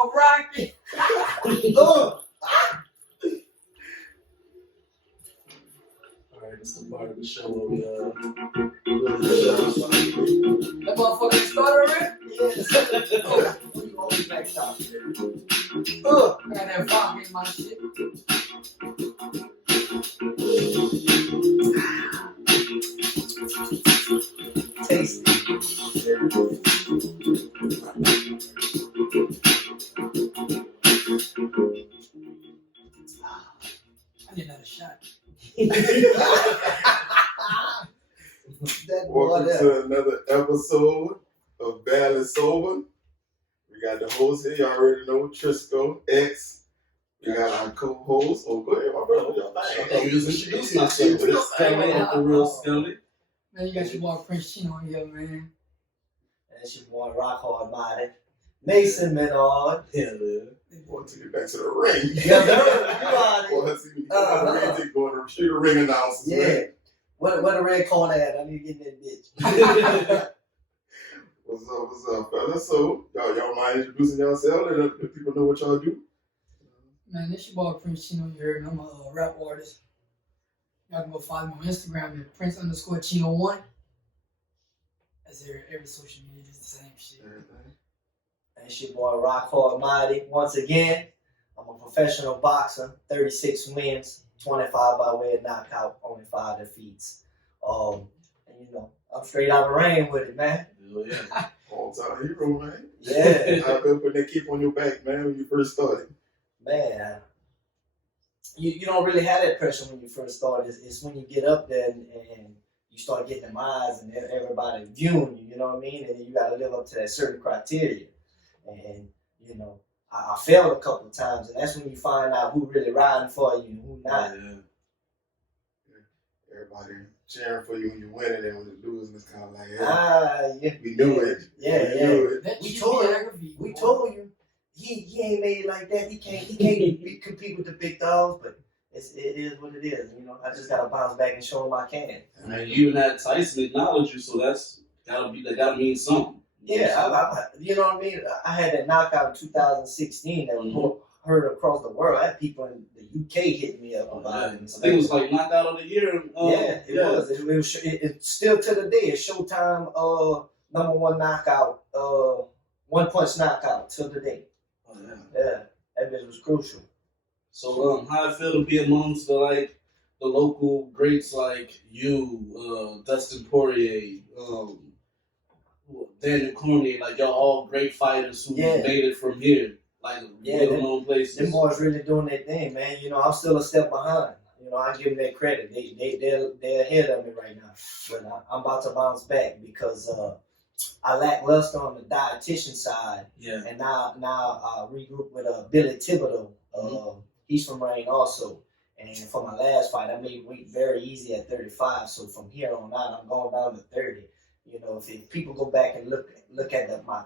on Rocky. Alright, this is the part of the show where we That motherfucker started already? Yes. Oh, you always back top. I got that vodka in my shit. Taste it. I need another shot. That boy Welcome there. to another episode of Barely Sober. We got the host here, you already know, Trisco X. We got our co-host. Oh, go ahead, my brother. Your I thing. thought we was introducing ourselves. It's Skelly, Uncle Real Skelly. Man, you got your boy Prince Chino in here, man. That's your boy Rock Hard Mighty. Mason Menard. Yeah, man. Boy, take it back to the ring. Yeah, you are Boy, there. let's see what you going to shoot the ring announcers. Yeah. Man. What the red corner at? I need to get in that bitch. What's up, fellas? So, y'all mind introducing yourselves and let people know what y'all do? Man, this your boy Prince Chino. You heard me. I'm a rap artist. Y'all can go follow me on Instagram at Prince_Chino1. That's every social media, just the same shit. That's your boy Rock Hard Mighty. Once again, I'm a professional boxer. 36 wins, 25 by way of knockout, only 5 defeats. And you know, I'm straight out of rain with it, man. Oh, yeah. All-time hero, man. Yeah, I've been putting that keep on your back, man, when you first started. man. You don't really have that pressure when you first start. It's when you get up there and you start getting them eyes and everybody viewing you, you know what I mean? And then you got to live up to that certain criteria. And, you know, I failed a couple of times, and that's when you find out who really riding for you and who not. Yeah. Everybody cheering for you when you win, and then when you losing, it's kind of like, Yeah. we knew it. Yeah, We yeah. knew it. That We shit told be you. aggravating, We boy. told you he ain't made it like that. He can't compete with the big dogs, but it is what it is. You know, I just gotta bounce back and show him I can. And even that Tyson acknowledged you, so that gotta mean something. Yeah, I you know what I mean. I had that knockout in 2016 that was heard across the world. I had people in the UK hitting me up about it. I think it was like knockout of the year. Yeah, it was. It still to the day. It's Showtime. #1 knockout. 1-punch knockout till the day. Oh, yeah. Yeah, that bitch was crucial. So how it feel to be amongst the local greats like you, Dustin Poirier, Daniel Cormier, like y'all all great fighters who made it from here, like well-known places. Them boys really doing their thing, man. You know, I'm still a step behind. You know, I give them that credit. They're ahead of me right now, but I'm about to bounce back because I lack luster on the dietitian side. Yeah. And now I regroup with Billy Thibodeau. He's from Maine also. And for my last fight, I made weight very easy at 35. So from here on out, I'm going down to 30. You know, if people go back and look at my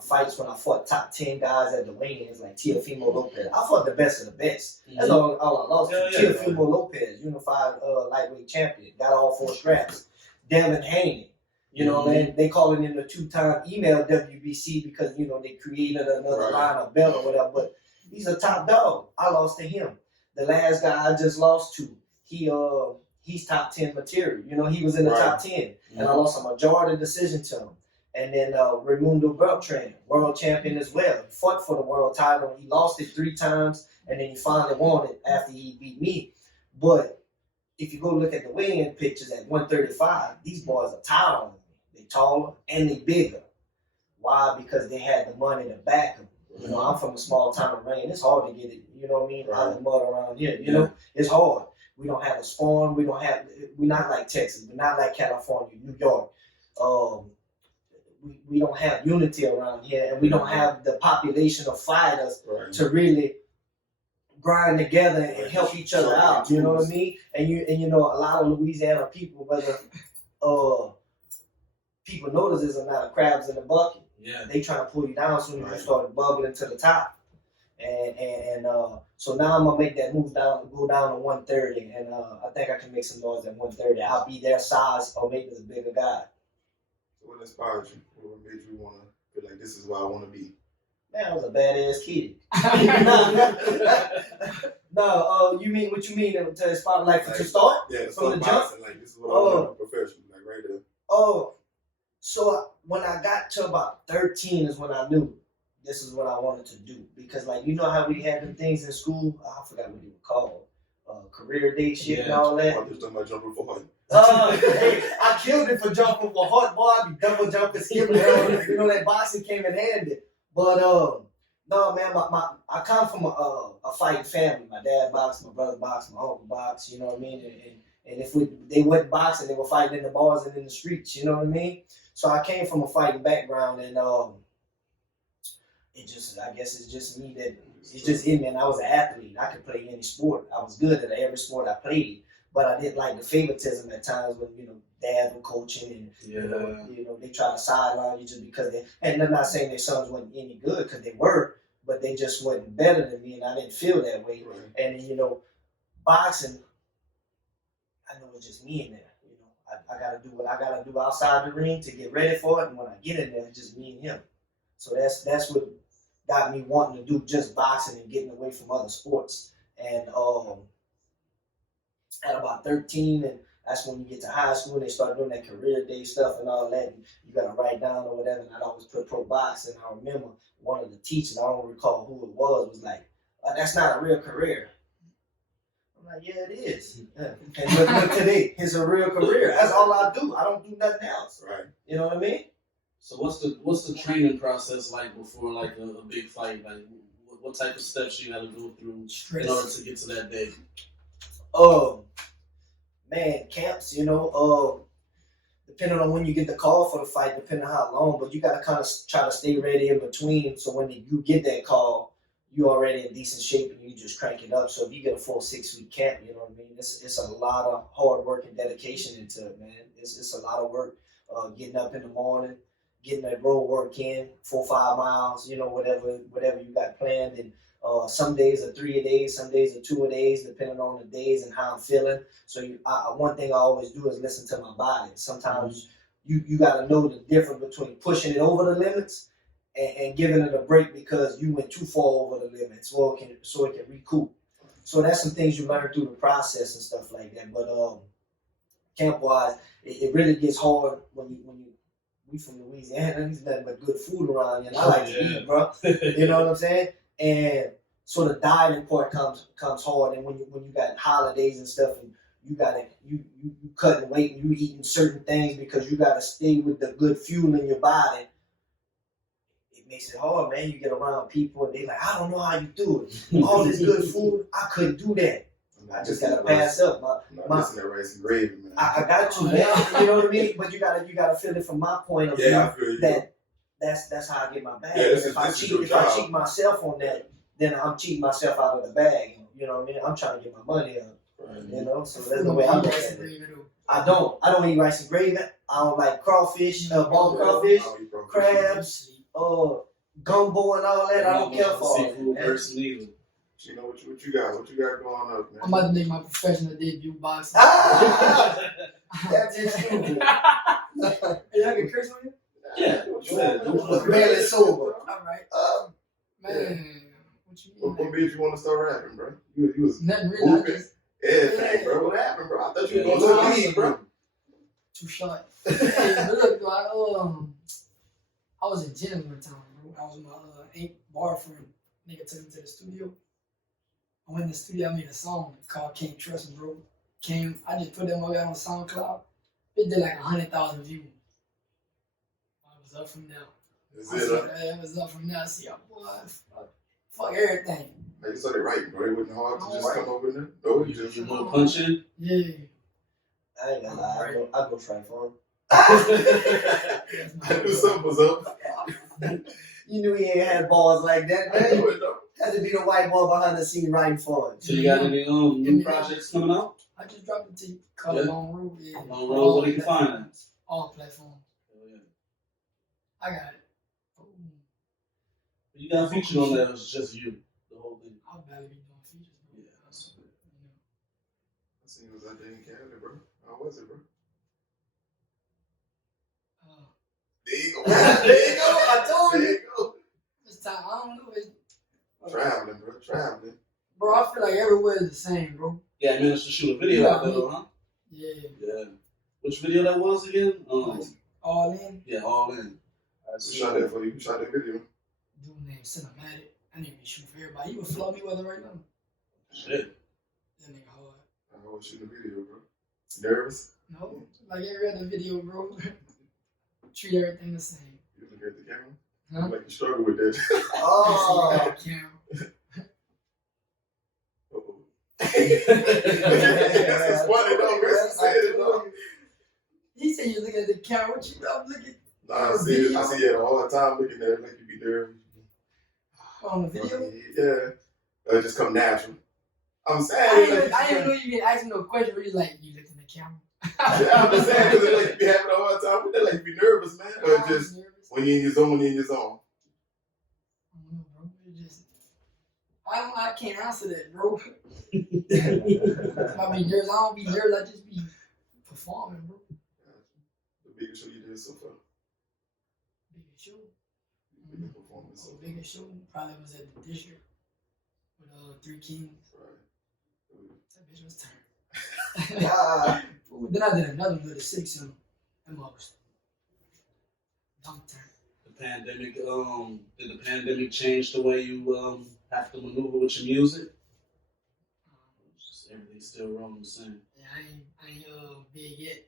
fights when I fought top 10 guys at the weigh-ins, like Teofimo Lopez, I fought the best of the best. That's all I lost to. Teofimo Lopez, unified lightweight champion, got all 4 straps. Devin Haney, you know, they calling him the 2-time email WBC because, you know, they created another line of belt or whatever, but he's a top dog. I lost to him. The last guy I just lost to, he's top 10 material. You know, he was in the top 10. And I lost a majority decision to him. And then Raimundo Beltran, world champion as well. He fought for the world title. He lost it 3 times, and then he finally won it after he beat me. But if you go look at the weigh-in pictures at 135, these boys are taller than me. They taller and they bigger. Why? Because they had the money to back them. You know, I'm from a small town of Rain. It's hard to get it, you know what I mean, out of the mud around here. You know, it's hard. We don't have a spawn. We're not like Texas. We're not like California, New York. We don't have unity around here, and we don't have the population of fighters to really grind together and help each other out. You know what I mean? And you know, a lot of Louisiana people, whether people notice there's a lot of crabs in the bucket. Yeah. They try to pull you down soon as you start bubbling to the top. And so now I'm gonna make that move down, go down to 130, and I think I can make some noise at 130. I'll be their size or maybe the bigger guy. So what inspired you? What made you want to feel like this is where I want to be? Man, I was a badass kid. You mean what you mean to spot like to start? Yeah, from the boxing, jump. like this is what I want professional, like right there. So when I got to about 13 is when I knew this is what I wanted to do. Because like, you know how we had them things in school? I forgot what they were called. Career day shit and all that. I'm just talking about jumping for height. Hey, I killed it for jumping for heart, boy. I be double jumping, skipping. You know that boxing came in handy. But no, man, I come from a fighting family. My dad boxed, my brother boxed, my uncle boxed. You know what I mean? And if they wasn't boxing, they were fighting in the bars and in the streets. You know what I mean? So I came from a fighting background, and I guess it's just me that it's just in me. And I was an athlete. I could play any sport. I was good at every sport I played. But I didn't like the favoritism at times when, dads were coaching and, they try to sideline you just because and I'm not saying their sons wasn't any good because they were, but they just wasn't better than me and I didn't feel that way. Right. And, boxing, I know it's just me in there. I got to do what I got to do outside the ring to get ready for it. And when I get in there, it's just me and him. So that's what got me wanting to do just boxing and getting away from other sports. And, at about 13, and that's when you get to high school, they start doing that career day stuff and all that, and you got to write down or whatever, and I'd always put pro boxing. I remember one of the teachers, I don't recall who it was like, that's not a real career. I'm like, yeah, it is. Yeah. And look today, it's a real career. That's all I do. I don't do nothing else. Right. You know what I mean? So what's the training process like before like a big fight? Like what type of steps you got to go through in order to get to that day? Man, camps, depending on when you get the call for the fight, depending on how long, but you got to kind of try to stay ready in between. So when you get that call, you already in decent shape and you just crank it up. So if you get a full 6-week camp, you know what I mean? It's a lot of hard work and dedication into it, man. It's a lot of work. Getting up in the morning, getting that road work in, 4-5 miles, whatever you got planned. And some days are 3 a day, some days are 2 a days, depending on the days and how I'm feeling. So one thing I always do is listen to my body. Sometimes you got to know the difference between pushing it over the limits and giving it a break because you went too far over the limits, so it can recoup. So that's some things you learn through the process and stuff like that. But camp wise, it really gets hard when we from Louisiana. There's nothing but good food around here, and I like to eat, bro. You know what I'm saying? And so the dieting part comes hard, and when you got holidays and stuff, and you cutting weight and you eating certain things because you gotta stay with the good fuel in your body. It makes it hard, man. You get around people and they like, I don't know how you do it. All this good food, I couldn't do that. I just gotta pass up. Missing that rice and gravy, man. I got to, man. You know what I mean? But you gotta feel it from my point of view. I feel you. That's how I get my bag. Yeah, if I cheat myself on that, then I'm cheating myself out of the bag. You know what I mean? I'm trying to get my money up. Right. So that's the way I look at it. I don't eat rice and gravy. I don't like crawfish, ball crawfish, crabs, gumbo and all that. I don't care for all seafood person either. You know what you got? What you got going up, man? I'm about to make my professional debut boxing. That's just true. Hey, I can curse on you? Yeah. Barely sober. All right. Man, what you mean? What made you want to start rapping, bro? You was nothing really. Hooping, everything, bro. What happened, bro? I thought you were going to the league, bro. Too short. Hey, look, I was in gym one time, bro. I was with my bar friend. Nigga took me to the studio. I went in the studio, I made a song called Can't Trust Me, Bro. I just put that mother out on SoundCloud. It did like 100,000 views. I was up from there. It was up from there. I see, boy, fuck everything. Man, you started writing, bro. It wasn't hard to just come up with them. No, you just little punch in. Yeah. I ain't gonna lie. I'll go try for him. I knew something was up. You knew he ain't had balls like that, man. Had to be the white boy behind the scene writing for him. So you got any new projects coming out? I just dropped the tape called Long Road. Yeah. Long Road, where you can find that? All platforms. I got it. You got featured on that, it was just you, the whole thing. I'll barely be doing features, bro. Yeah, that's it. I seen it was out there in Canada, bro. How was it, bro? There you go. There you go. I told you. Just time. I don't know. Traveling, bro. Traveling. Bro, I feel like everywhere is the same, bro. Yeah, I managed to shoot a video out there, huh? Yeah. Yeah. Which video that was again? All in. Yeah, all in. Who shot that for you? Who shot that video? Dude named Cinematic. I need to be shooting for everybody. He would flood me with it right now. Shit. That nigga hard. I was shooting a video, bro. Nervous? No, like every other video, bro. Treat everything the same. You look at the camera? Huh? Like you struggle with that. Oh. Camera. Uh-oh. That's funny, though. Chris said it, though. He said you looking at the camera. What you up looking? Nah, I see you had a hard time looking at it like you be nervous. On the video? Yeah. Just come natural. I'm saying. I didn't know you get asking no question, but he's like, you look in the camera. I'm just saying, because like you be having a hard time with that, like you be nervous, man. Or just when you're in your zone, you're in your zone. I don't know, bro. It just, I can't answer that, bro. I be nervous. I don't be nervous. I just be performing, bro. The biggest show you did so far. Biggest show. Biggest performance. So biggest show probably was at the district with 3 Kings. Right. That bitch was turned. Then I did another one with the 6 in them was dumb turn. The pandemic, did the pandemic change the way you have to maneuver with your music? Just everything's still wrong the same. Yeah, I ain't big yet.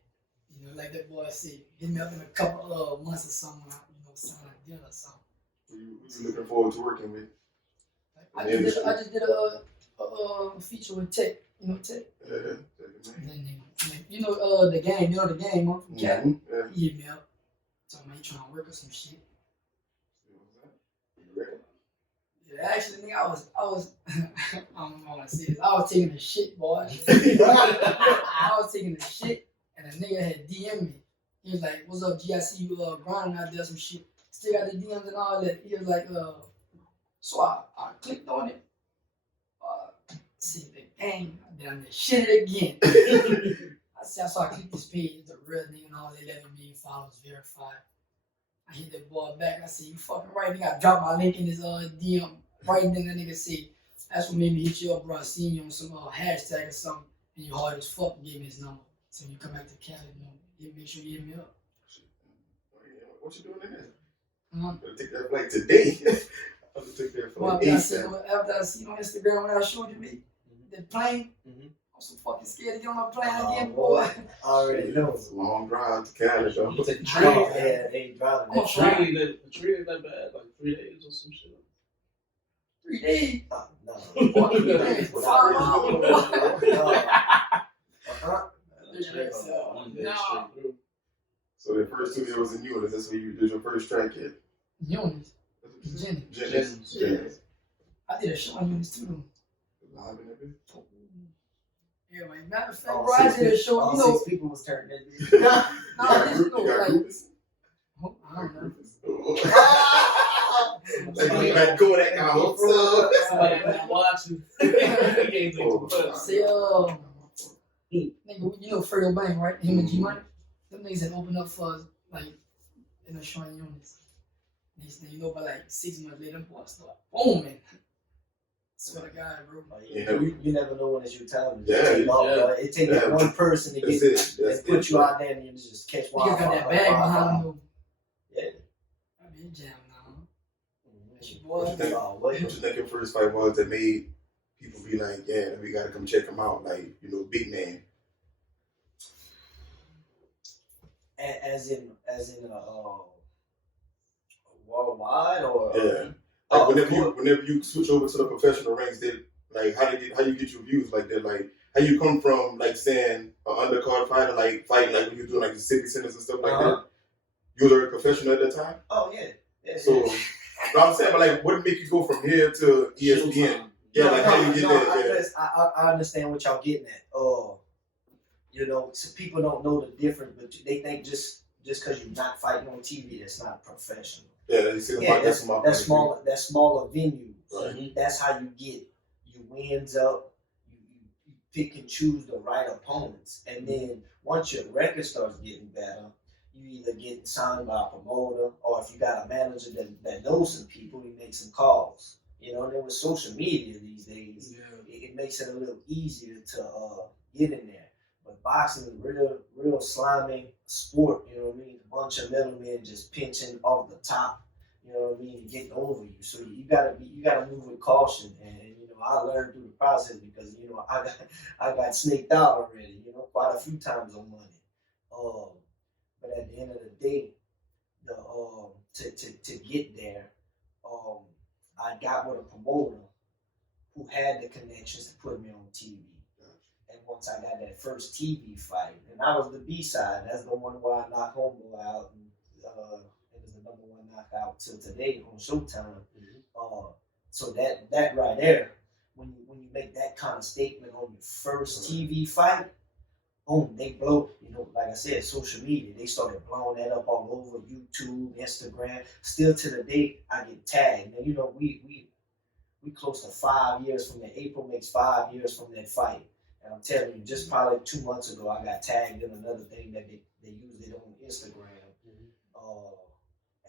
You know, like that boy said, hit me up in a couple of months or something, you know, something like dinner or something. Who you looking forward to working with? I just did a feature with Tech, you know Tech? Yeah. You know the game, huh, from Cat? Yeah. He hit me up. Talking about he trying to work or some shit. Yeah, actually, nigga, I was, I don't know what I said. I was taking a shit, boy. I was taking a shit, and a nigga had DM'd me. He was like, "What's up, G? I see you grinding out there some shit. Still got the DMs and all that." He was like, so I clicked on it. See the game. Then I shit it again. So I clicked this page. It's a real nigga and all. 11 million followers verified. I hit that boy back. I said, "You fucking right, nigga." I dropped my link in his DM. Right then, that nigga said, "That's what made me hit you up, bro. I seen you on some hashtag or something, and you hard as fuck." And gave me his number. So when you come back to Cali, you know, make sure you hit me up. What you doing in there? I'm gonna take that flight today. I'm gonna take that flight after I see on Instagram when I showed you me the plane. I'm so fucking scared to get on my plane again, boy. I already know. It's a long drive to Cali, though. You take the train. Yeah, they driving The that train ain't that bad, like 3 days or some shit. 3 days. No. 4 days. 5 hours. One day straight through. So the first 2 years in Eunice, that's where you did your first track at? Eunice. Jennings. Yeah. I did a show on Eunice too, though. Live and everything? Yeah, man. Matter of fact, bro, I did a show. You know, 6 people was turning that bitch. You got groupies? I don't know. Like you got to go that kind of stuff. Somebody watching. See, nigga, you know Fredo Bang, right? Him and G Money. Them niggas had opened up for us, like, in a showing Eunice. Next thing you know, by like 6 months later, them boys start booming. Swear to God, bro. You never know when it's your time. Yeah. It takes that one person to get put you out there and you just catch one. Niggas got that bag behind them. Yeah. I be jam now. That's your What boy. you think your first fight was that made people be like, yeah, we gotta come check him out, like, you know, big name? As in worldwide or yeah. Like whenever you switch over to the professional ranks, they like how you get your views like that, like how you come from like saying an undercard fighter, like fighting like when you doing like the city centers and stuff like that. You were already professional at that time. Oh yeah. So, you know what I'm saying, but like, what make you go from here to ESPN? Yeah, like how you get there? I understand what y'all getting at. You know, some people don't know the difference, but they think just because you're not fighting on TV, that's not professional. Yeah, you see that's smaller venues. Right. That's how you get your wins up. You pick and choose the right opponents, and then once your record starts getting better, you either get signed by a promoter, or if you got a manager that knows some people, you make some calls. You know, and then with social media these days, it makes it a little easier to get in there. But boxing is real slimy sport. You know what I mean? A bunch of middlemen just pinching off the top. You know what I mean? Getting over you. So you gotta move with caution. And you know, I learned through the process because you know I got snaked out already. You know, quite a few times on money. But at the end of the day, the to get there, I got with a promoter who had the connections to put me on TV. And once I got that first TV fight, and that was the B side. That's the one where I knocked Homeboy out, and it was the number one knockout till today on Showtime. So that right there, when you make that kind of statement on your first TV fight, boom, they blow. You know, like I said, social media. They started blowing that up all over YouTube, Instagram. Still to the day, I get tagged. And you know, we close to 5 years from that. April makes 5 years from that fight. And I'm telling you, just probably 2 months ago, I got tagged in another thing that they used it on Instagram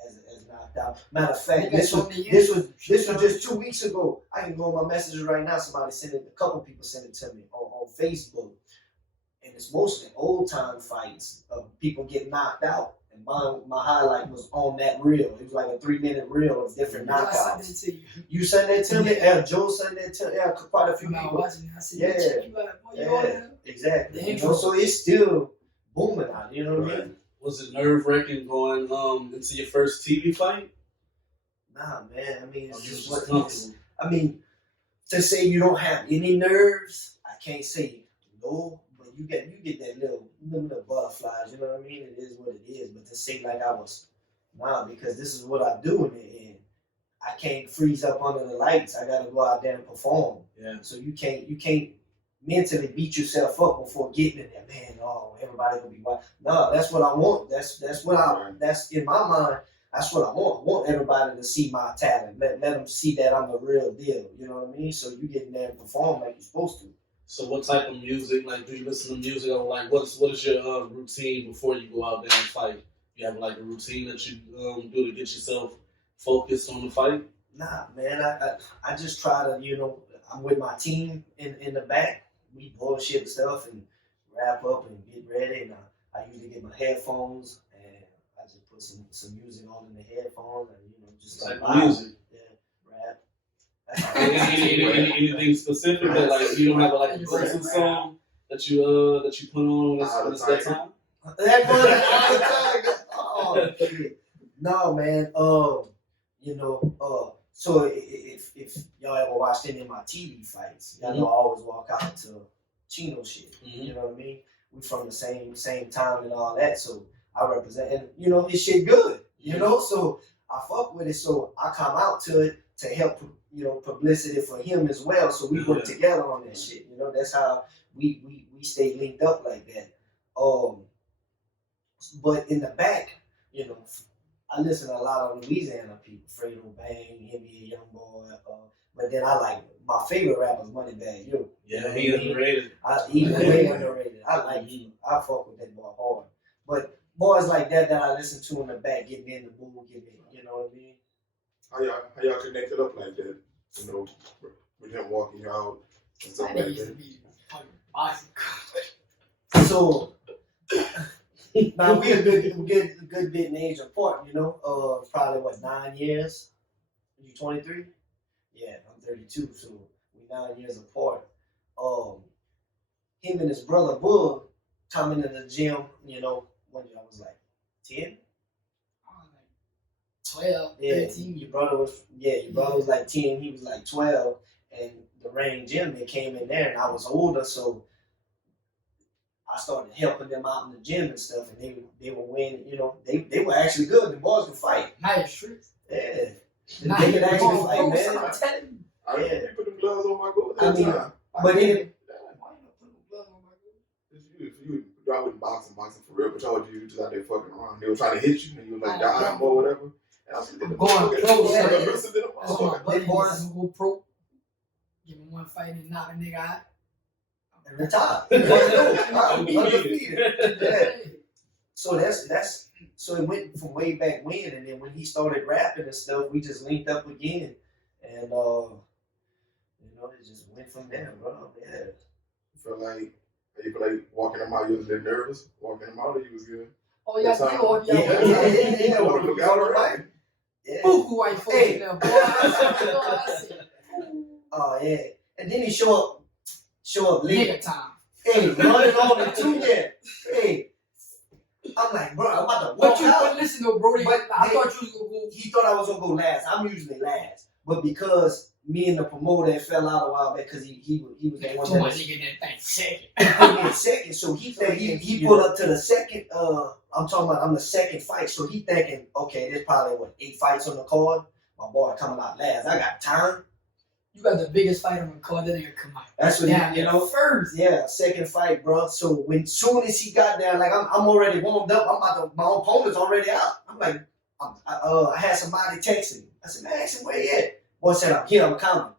as knocked out. Matter of fact, this was just 2 weeks ago. I can go on my messages right now. Somebody sent it. A couple people sent it to me on Facebook, and it's mostly old time fights of people getting knocked out. And my highlight was on that reel. It was like a 3-minute reel of different knockouts. You sent that to me? Yeah, Joe sent that to me. Yeah, quite a few people. Watching, I said, yeah, exactly. You know, so it's still booming out. You know what I mean? Was it nerve-wracking going into your first TV fight? Nah, man. I mean, it's just what it is. I mean, to say you don't have any nerves, I can't say no. You get that little butterflies, you know what I mean? It is what it is. But to say like I was, because this is what I do and I can't freeze up under the lights. I gotta go out there and perform. Yeah. So you can't mentally beat yourself up before getting in there. Man, everybody gonna be wild. No, that's what I want. That's in my mind. That's what I want. I want everybody to see my talent. Let them see that I'm the real deal. You know what I mean? So you get in there and perform like you're supposed to. So what type of music, like, do you listen to music, or like, what is your routine before you go out there and fight? You have like a routine that you do to get yourself focused on the fight? Nah, man, I just try to, you know, I'm with my team in the back. We bullshit stuff and wrap up and get ready. And I usually get my headphones and I just put some music on in the headphones and, you know, just like music. Yeah, rap. Anything specific that like you don't have a go-to song that you put on when it's that time? That all the time. Oh shit. No, man. You know, so if y'all ever watched any of my TV fights, y'all know I always walk out to Chino shit. You know what I mean? We from the same town and all that, so I represent, and you know his shit good. You know, so I fuck with it. So I come out to it to help, you know, publicity for him as well. So we work together on that shit. You know, that's how we stay linked up like that. But in the back, you know, I listen to a lot of Louisiana people, Fredo Bang, NBA Youngboy. But then I like my favorite rapper is Moneybagg Yo. Yeah, he underrated. He's way underrated. I like him. I fuck with that boy hard. But boys like that I listen to in the back, get me in the mood, you know what I mean? How y'all connected up like that? You know, with him walking you out and stuff like that. So now we a good bit in age apart, you know. Probably 9 years? You 23? Yeah, I'm 32, so we 9 years apart. Him and his brother Bull coming in the gym, you know, when I was like 10. 12, yeah, 13. Your brother was like 10, he was like 12, and the Rain Gym, they came in there, and I was older, so I started helping them out in the gym and stuff, and they were winning, you know, they were actually good. The boys could fight. Nice streets. Yeah. They could actually fight, man. I'm telling you. I didn't put the gloves on my goals. I mean, but then I wasn't boxing for real, but y'all you just out there fucking around. They were trying to hit you, and you were like dying or whatever. And I was like, I'm going pro. They boys go pro. Give me one fight and knock a nigga out. At the top. Undefeated. Yeah. So that's so it went from way back when, and then when he started rapping and stuff, we just linked up again, and it just went from there, bro. Yeah. You feel like walking him out, you was a little nervous. Walking him out, or you was good. Oh, yeah, That's you on Yeah. What the fuck out right? Yeah. Buku white folks in there, boy. I said, Oh yeah. And then he show up late. nigga time. Hey, running on the two there. Hey. I'm like, bro, I'm about to walk out. But listen though, Brody, But I thought you was gonna go. He thought I was gonna go last. I'm usually last. But because me and the promoter had fell out a while back because he was the one Too that much was nigga in that thing second. in second. So he pulled up to the second. I'm talking about I'm the second fight. So he thinking, okay, there's probably 8 fights on the card. My boy coming out last. I got time. You got the biggest fight on the card, that nigga come out. That's what Yeah, you know. first. Yeah, second fight, bro. So soon as he got there, like I'm already warmed up. My opponent's already out. I'm like, I had somebody texting me. I said, man, ask him where he at. Boy said, I'm here, I'm coming.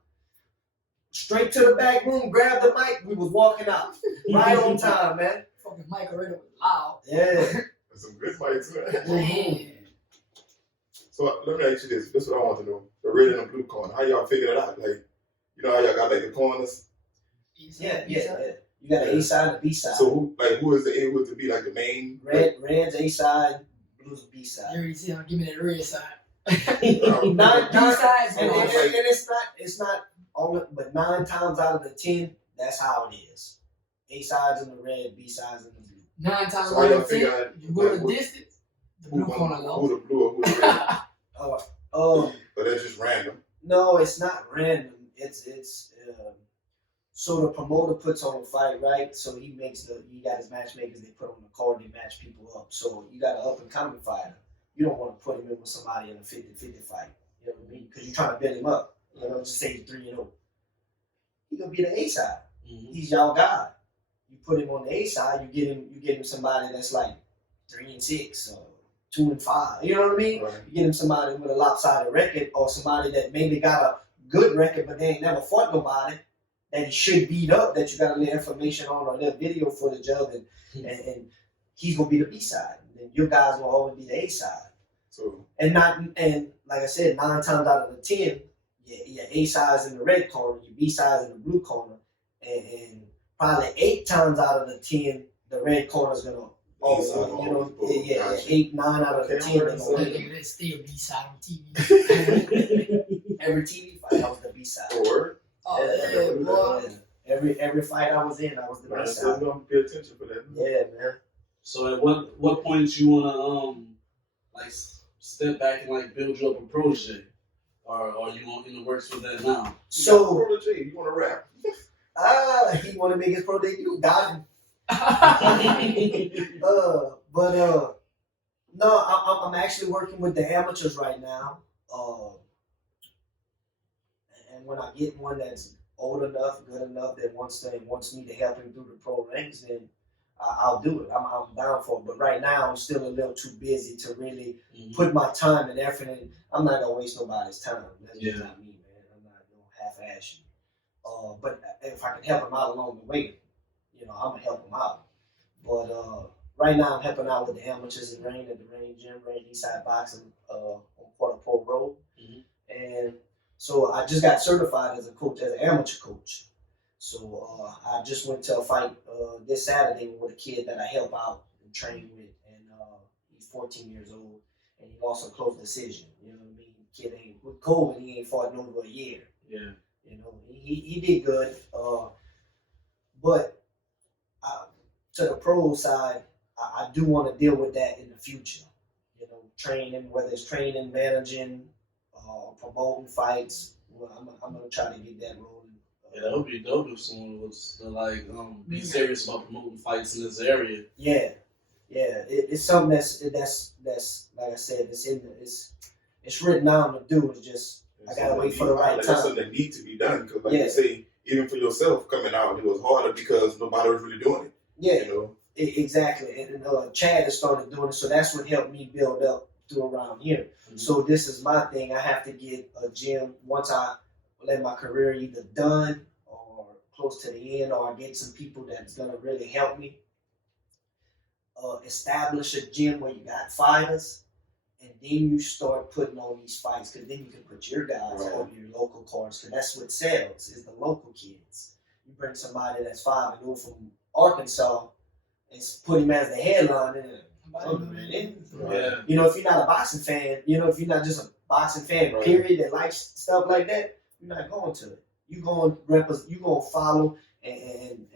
Straight to the back room, grabbed the mic. We was walking out right on time, man. Fucking Mike already was loud. Yeah. That's some good fights, man. Man. So let me ask you this. This is what I want to know. The red and the blue corner. How y'all figure it out? Like, you know how y'all got like the corners? Yeah. You got an A side and a B side. So who is the A, who is to be like the main? Red's A side, blue's B You side. already see him. Give me that red side. Nine sides, and man. it's not only, but 9 times out of the 10, that's how it is. A sides in the red, B sides in the blue. 9 times So out y'all of 10, figure out, you go like, the distance, the blue corner who low. the blue or who the red? But that's just random. No, it's not random. It's so the promoter puts on a fight, right? So he got his matchmakers, they put on the card, they match people up. So you got an up and coming fighter. You don't want to put him in with somebody in a 50-50 fight. You know what I mean? Because you're trying to build him up. You know, just say he's 3-0. He's gonna be the A side. Mm-hmm. He's y'all guy. You put him on the A side, you get him somebody that's like 3-6 or 2-5. You know what I mean? Right. You get him somebody with a lopsided record or somebody that maybe got a good record but they ain't never fought nobody that he should beat up, that you got a little information on or a little video footage of, and he's gonna be the B side. And your guys will always be the A side. So And like I said, 9 times out of the 10, your A side's in the red corner, your B side's in the blue corner, and probably 8 times out of the 10, the red corner's gonna always, Gotcha. 8, 9 out of the 10. Okay, So nigga, that's still B side on TV. Every TV fight, I was the B side. Word. Oh, yeah, boy. Every fight I was in, I was the Man, B still side. gonna pay attention for that. Yeah, man. So at what point you wanna like step back and like build you up a protege, or are you in the works with that now? So, you want to rap? he want to make his pro debut. Got him. No, I'm actually working with the amateurs right now. And when I get one that's old enough, good enough, that wants me to help him through the pro ranks, then I'll do it. I'm down for it. But right now, I'm still a little too busy to really put my time and effort in. I'm not gonna waste nobody's time. That's just not me, man. I'm not gonna half-ass you. But if I can help him out along the way, I'm gonna help him out. But right now, I'm helping out with the amateurs in Rain at the Rain Gym, Rain Eastside Boxing on Port Pole Road. And so I just got certified as a coach, as an amateur coach. So I just went to a fight this Saturday with a kid that I help out and train with, and he's 14 years old, and he lost a close decision. You know what I mean? Kid ain't with COVID, he ain't fought in over a year. Yeah. He did good, but to the pro side, I do want to deal with that in the future. Training, whether it's training, managing, promoting fights. Well, I'm gonna try to get that rolling. Yeah, that would be dope if someone was to like be serious about promoting fights in this area. Yeah. It's something that's like I said, it's written down to do. It's just I gotta wait for the right That's time. something that needs to be done because, like you say, even for yourself coming out, it was harder because nobody was really doing it. Yeah, exactly. And Chad has started doing it, so that's what helped me build up through around here. So this is my thing. I have to get a gym once I let my career either done or close to the end, or I get some people that's gonna really help me. establish a gym where you got fighters, and then you start putting on these fights, because then you can put your guys on your local cards, because that's what sells is the local kids. You bring somebody that's 5-0 from Arkansas and put him as the headliner. Yeah. You know, if you're not a boxing fan, you know, if you're not just a boxing fan, period, that likes stuff like that, you're not going to it. You're going to follow and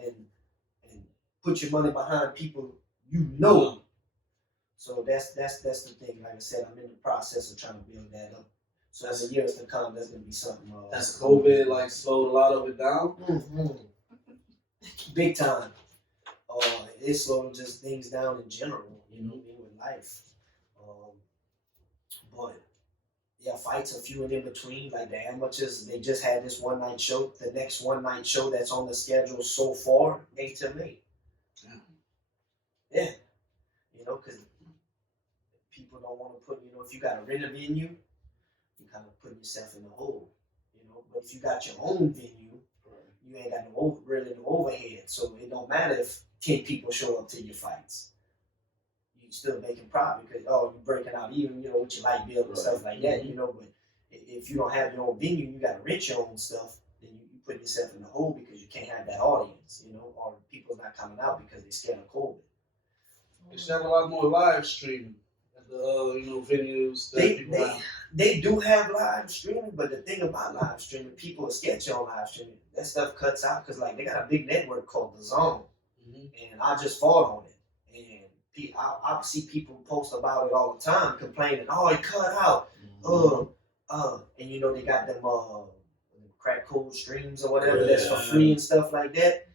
put your money behind people you know. So that's the thing. Like I said, I'm in the process of trying to build that up. So as the years to come, there's gonna be something. Has COVID like slowed a lot of it down? Big time. It slowed just things down in general. You know, with life. But yeah, fights are few and in between. Like the amateurs, they just had this one night show. The next one night show that's on the schedule so far, May to May. Yeah. You know, because people don't want to put, you know, if you got to rent a venue, you kind of putting yourself in the hole, you know. But if you got your own venue, you ain't got really no overhead. So it don't matter if 10 people show up to your fights. You still making profit because, you're breaking out even, you know, with your light bill and stuff like that, you know. But if you don't have your own venue, you got to rent your own stuff, then you put yourself in the hole because you can't have that audience, you know, or people not coming out because they're scared of COVID. They should have a lot more live streaming at the venues that people have. They do have live streaming, but the thing about live streaming, people are sketchy on live streaming. That stuff cuts out because like they got a big network called The Zone, and I just fought on it, and I see people post about it all the time, complaining, "Oh, it cut out," and you know they got them crack code streams or whatever that's for free and stuff like that.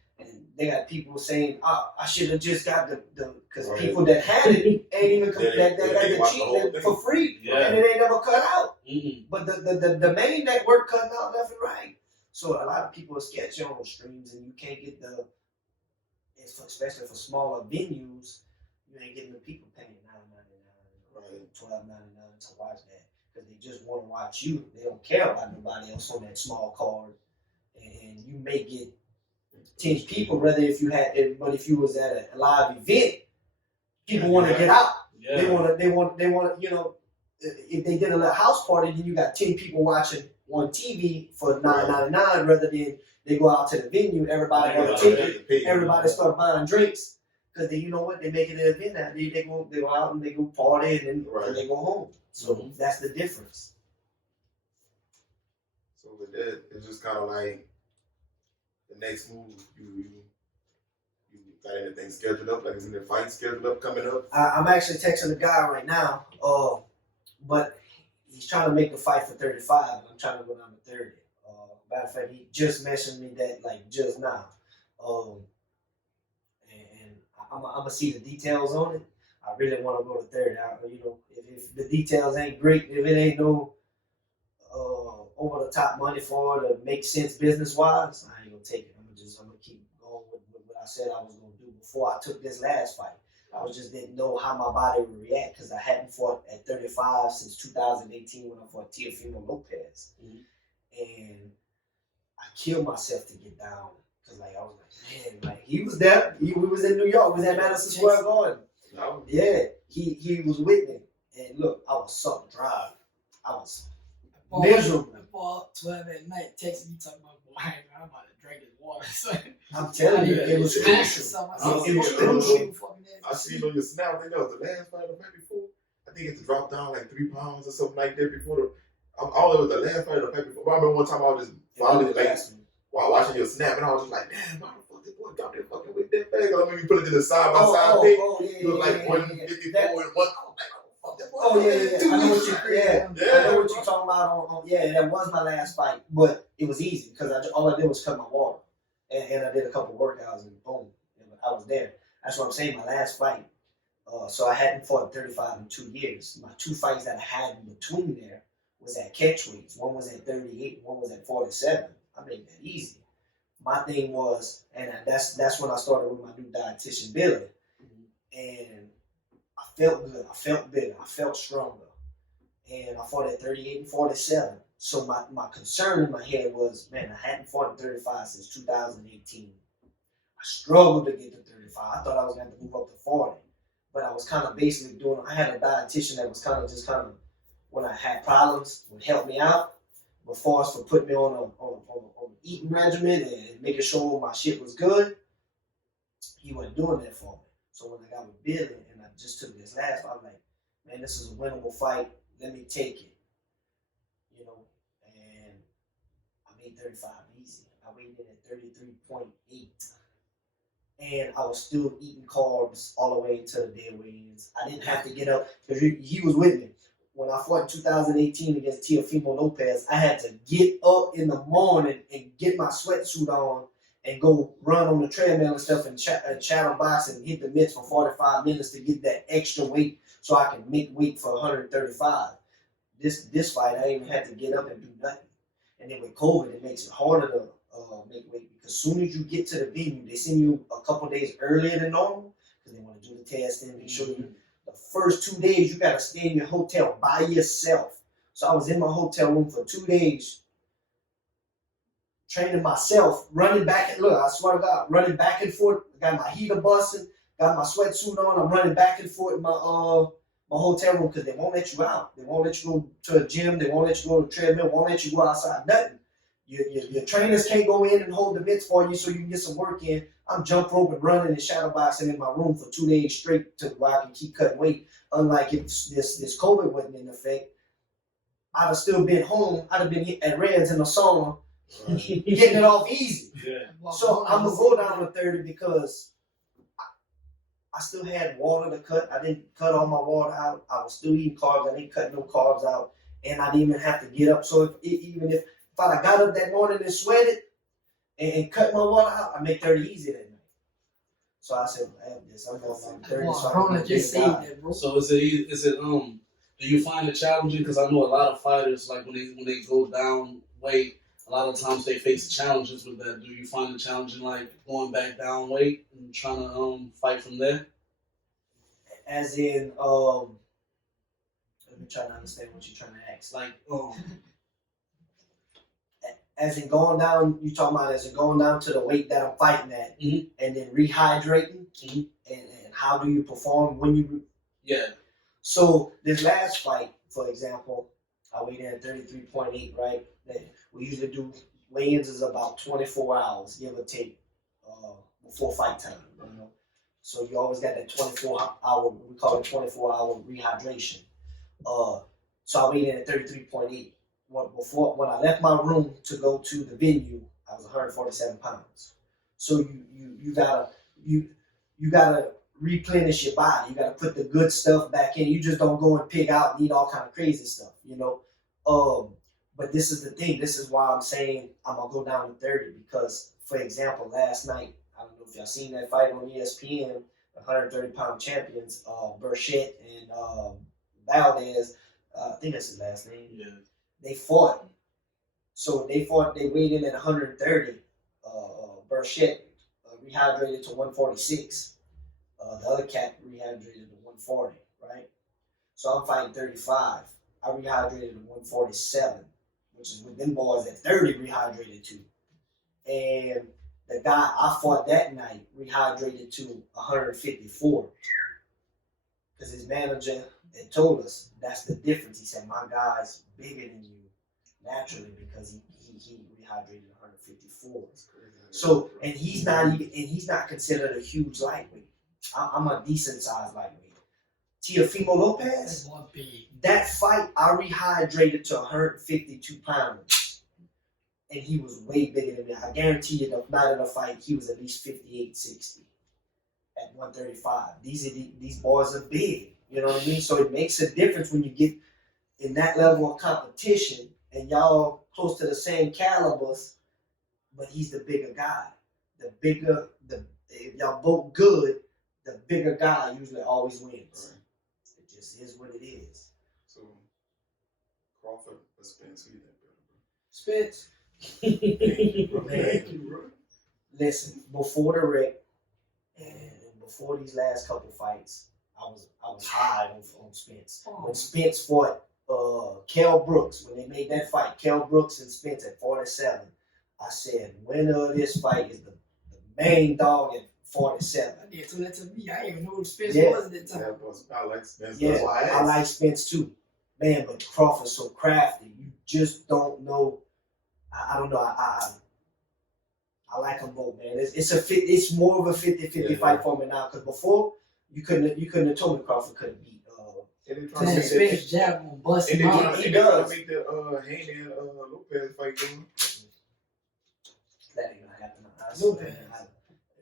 They got people saying, I should have just got the because people that had it ain't even that got the cheap for free, and it ain't never cut out. But the main network cutting out left and right. So a lot of people are sketchy on streams, and you can't get especially for smaller venues, you ain't getting the people paying $9.99, $12.99 to watch that because they just want to watch you. They don't care about nobody else on that small card, and you may get 10 people, rather but if you was at a live event, people want to get out. Yeah. They want, you know, if they did a little house party, then you got 10 people watching on TV for $9.99, rather than they go out to the venue, everybody have a ticket, everybody start buying drinks, because you know what, they make it an event now. They go out and they go party and then they go home. So that's the difference. So with that, it's just kind of like, the next move, you got anything scheduled up? Like, is there a fight scheduled up coming up? I'm actually texting a guy right now, but he's trying to make the fight for 35, and I'm trying to go down to 30. Matter of fact, he just mentioned me that like just now, and I'm gonna see the details on it. I really want to go to 30. You know, if the details ain't great, if it ain't no over the top money for it to make sense business wise, I ain't gonna take it. I'm gonna keep going with what I said I was gonna do before I took this last fight. I just didn't know how my body would react because I hadn't fought at 35 since 2018 when I fought Teofimo Lopez, and I killed myself to get down because like I was like, man, like he was there. We was in New York. We was at Madison Square Garden. Yeah, he was with me, and look, I was sucked dry. I was miserable. About 12 at night, texting me talking about, boy, I'm about to drink his water. So, I'm telling you, it was crucial. It was crucial. I see on your snap, I think that was the last fight or the fight before. I think it had to drop down like 3 pounds or something like that before all it was the last fight or the fight before. But I remember one time I was just following like while watching your snap, and I was just like, damn, why the fuck this boy got that fucking weight that fast? I remember you put it to the side by side thing. It was like 154 and 1. Oh yeah. I know what you're talking about. That was my last fight, but it was easy because all I did was cut my water, and I did a couple workouts, and boom, I was there. That's what I'm saying. My last fight, so I hadn't fought at 35 in 2 years. My 2 fights that I had in between there was at catchweights. One was at 38, one was at 47. I made that easy. My thing was, and that's when I started with my new dietitian Billy, and I felt good. I felt bigger. I felt stronger. And I fought at 38 and 47. So my concern in my head was, man, I hadn't fought at 35 since 2018. I struggled to get to 35. I thought I was going to move up to 40. but I was kind of basically doing. I had a dietitian that was kind of when I had problems would help me out. But far as for putting me on an eating regimen and making sure my shit was good, he wasn't doing that for me. So when I got with Billy and I just took this last fight, I'm like, man, this is a winnable fight. Let me take it. You know, and I made 35 easy. I weighed in at 33.8. And I was still eating carbs all the way to the dead weigh-ins. I didn't have to get up because he was with me. When I fought in 2018 against Teofimo Lopez, I had to get up in the morning and get my sweatsuit on and go run on the treadmill and stuff and shadow box and hit the mitts for 45 minutes to get that extra weight so I can make weight for 135. This fight, I even had to get up and do nothing. And then with COVID, it makes it harder to make weight because as soon as you get to the venue, they send you a couple days earlier than normal because they want to do the test and make sure you. The first 2 days, you got to stay in your hotel by yourself. So I was in my hotel room for 2 days, training myself, running back. Look, I swear to God, running back and forth. Got my heater busting, got my sweatsuit on. I'm running back and forth in my hotel room because they won't let you out. They won't let you go to a gym. They won't let you go to a treadmill. Won't let you go outside. Nothing. Your trainers can't go in and hold the mitts for you so you can get some work in. I'm jump roping, running, and shadow boxing in my room for 2 days straight to where I can keep cutting weight. Unlike if this COVID wasn't in effect, I'd have still been home. I'd have been at Reds in the sauna, getting it off easy. Yeah. So I'm gonna go down to 30 because I still had water to cut. I didn't cut all my water out. I was still eating carbs. I didn't cut no carbs out, and I didn't even have to get up. So if I got up that morning and sweated and cut my water out, I make 30 easy that night. So I said, I have this. I'm going on 30. Well, So Corona just saved that, bro. So is it do you find it challenging? Because I know a lot of fighters, like when they go down weight, a lot of times they face challenges with that. Do you find it challenging, like going back down weight and trying to fight from there? As in, let me try to understand what you're trying to ask. Like as in going down, you talking about as in going down to the weight that I'm fighting at, and then rehydrating, and how do you perform when you? Yeah. So this last fight, for example, I weighed in at 33.8, right? We usually do weigh-ins is about 24 hours, give or take, before fight time. You know? So you always got that 24-hour, we call it 24-hour rehydration. So I weighed in at 33.8. When I left my room to go to the venue, I was 147 pounds. So you gotta replenish your body. You gotta put the good stuff back in. You just don't go and pig out and eat all kind of crazy stuff, you know. But this is the thing. This is why I'm saying I'm gonna go down to 30 because, for example, last night, I don't know if y'all seen that fight on ESPN, the 130-pound champions, Burchett and Valdez. I think that's his last name. Yeah. They fought. So they weighed in at 130. Burchett rehydrated to 146. The other cat rehydrated to 140, right? So I'm fighting 35. I rehydrated to 147, which is what them boys at 30 rehydrated to. And the guy I fought that night rehydrated to 154. Because his manager had told us that's the difference. He said, my guy's bigger than you naturally because he rehydrated 154. So, and he's not considered a huge lightweight. I'm a decent sized lightweight. Teofimo Lopez, that fight I rehydrated to 152 pounds. And he was way bigger than me. I guarantee you the night of the fight, he was at least 58, 60 at 135. These boys are big. You know what I mean? So it makes a difference when you get in that level of competition and y'all close to the same calibers, but he's the bigger guy. If y'all both good, the bigger guy usually always wins. Right. It just is what it is. So, Crawford or Spence, who you think better, Spence. Thank you, bro. Listen, before the wreck and before these last couple fights, I was high on Spence. When Spence fought Kell Brooks, when they made that fight, Kell Brooks and Spence at 47, I said, winner of this fight is the main dog at 47. Yeah, so that to me, I didn't even know who Spence Yeah. was at that time. Yeah, I like Spence. Yeah, That's why I I asked. like Spence too. Man, but Crawford's so crafty. You just don't know. I don't know. I like them both, man. It's more of a 50-50 fight for me now. Because before you couldn't have told me Crawford couldn't beat. And they So that Spence jab will bust And him they out. He trying to does. make the Heyman Lopez fight going. That ain't gonna happen. Lopez.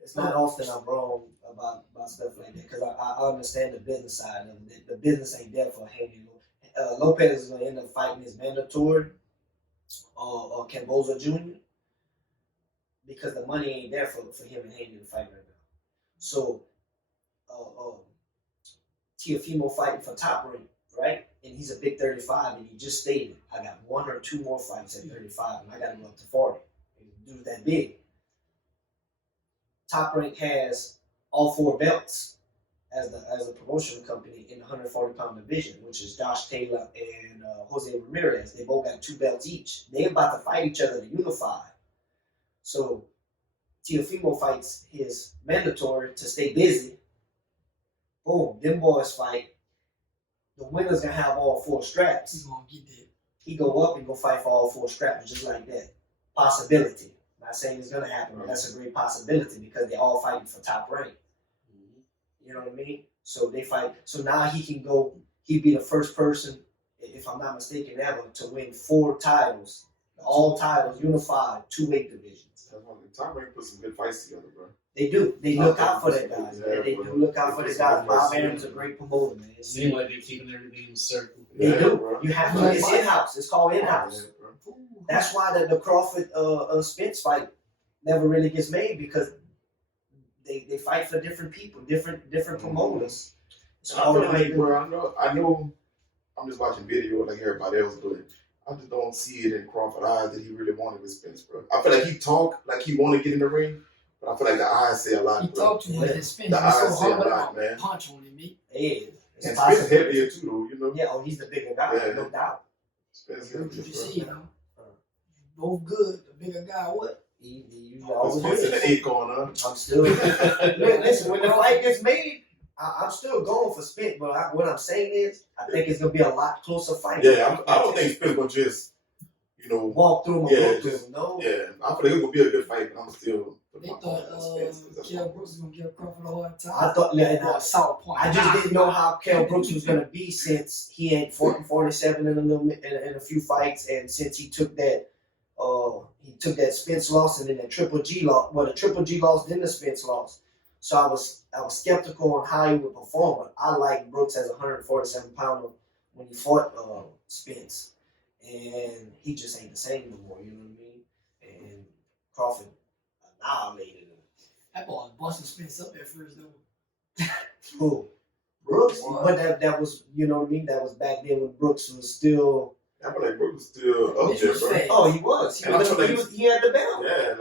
It's not often I'm wrong about stuff like that because I understand the business side of it. The business ain't there for Haney. Lopez is gonna end up fighting his mandatory or Camboza Jr. because the money ain't there for him and Haney to fight right now. So Teofimo fighting for top rank, right? And he's a big 35, and he just stated, I got 1 or 2 more fights at 35, and I got to go up to 40. Dude's that big. Top Rank has all 4 belts as a promotional company in the 140-pound division, which is Josh Taylor and Jose Ramirez. They both got 2 belts each. They're about to fight each other to unify. So Teofimo fights his mandatory to stay busy. Boom, them boys fight. The winner's gonna have all 4 straps. He's gonna get that. He go up and go fight for all 4 straps just like that. Possibility. Not saying it's gonna happen, but that's a great possibility because they're all fighting for top rank. You know what I mean? So they fight. So now he can go. He'd be the first person, if I'm not mistaken, ever to win 4 titles, all titles unified, 2 weight divisions. That's why the Top Rank put some good fights together, bro. They do. They look out for that guys. Yeah, They bro. do look out for the guys. Bob Aaron's a great promoter, man. It seems like they're keeping everything in a circle. They Yeah, do. bro. You have to. It's in-house. It's called in-house. Yeah, bro. That's why the Crawford Spence fight never really gets made because they fight for different people, different promoters. It's I hard feel to like, make bro, I know I'm just watching video like everybody else, but I just don't see it in Crawford's eyes that he really wanted with Spence, bro. I feel like he talk like he want to get in the ring, but I feel like the eyes say a lot, He bro. talked too much. Spence The was so eyes say a humble. lot, I'll man. punch on him, me. it. It's And possible. Spence heavier too, though, you know? Yeah, he's the bigger guy, Yeah. no doubt. Spence What heavier, you bro. see, you know? Both good. The bigger guy, what? You Spence always in the 8 corner. I'm still. Listen, when the fight gets made, I'm still going for Spence. But what I'm saying is, I think it's gonna be a lot closer fight. Yeah, I don't think Spence gonna just, walk through him or Yeah, go through just- him. No. yeah. I feel like it's gonna be a good fight, but I'm still. They thought Kell Brooks was going to give Crawford a hard time. I thought, yeah, Brought South Point. I just didn't know how Kell Brooks was gonna be since he had 47 in a few fights, and since he took that Spence loss and then the Triple G loss. Well, the Triple G loss, then the Spence loss. So I was skeptical on how he would perform. But I like Brooks as a 147-pounder when he fought Spence, and he just ain't the same no more. You know what I mean? And Crawford annihilated him. That boy was busting Spence up at first, though. Who? Brooks? Wow. But that was, you know what I mean? That was back then when Brooks was still. I feel like Brooks was still up Bitch there, was bro. fast. Oh, he was. And I feel like He had the belt. Yeah,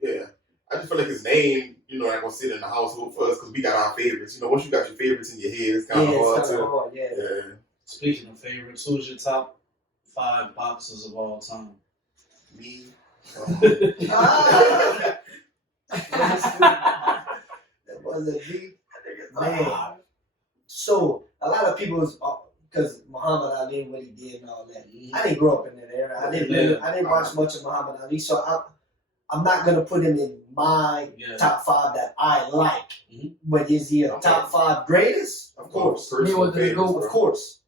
yeah. I just feel like his name, not gonna sit in the household for us because we got our favorites. Once you got your favorites in your head, it's kind of hard it's to. kinda hard, yeah. Yeah. Speaking of favorites, who's your top 5 boxers of all time? Me. Ah! That was a big man. So a lot of people because Muhammad Ali and what he did and all that. I didn't grow up in that era. I didn't watch much of Muhammad Ali, so I'm not gonna put him in my top 5 that I like. Mhm. But is he a top 5 greatest? Of course. Personal was gonna go favorites, Of bro. course.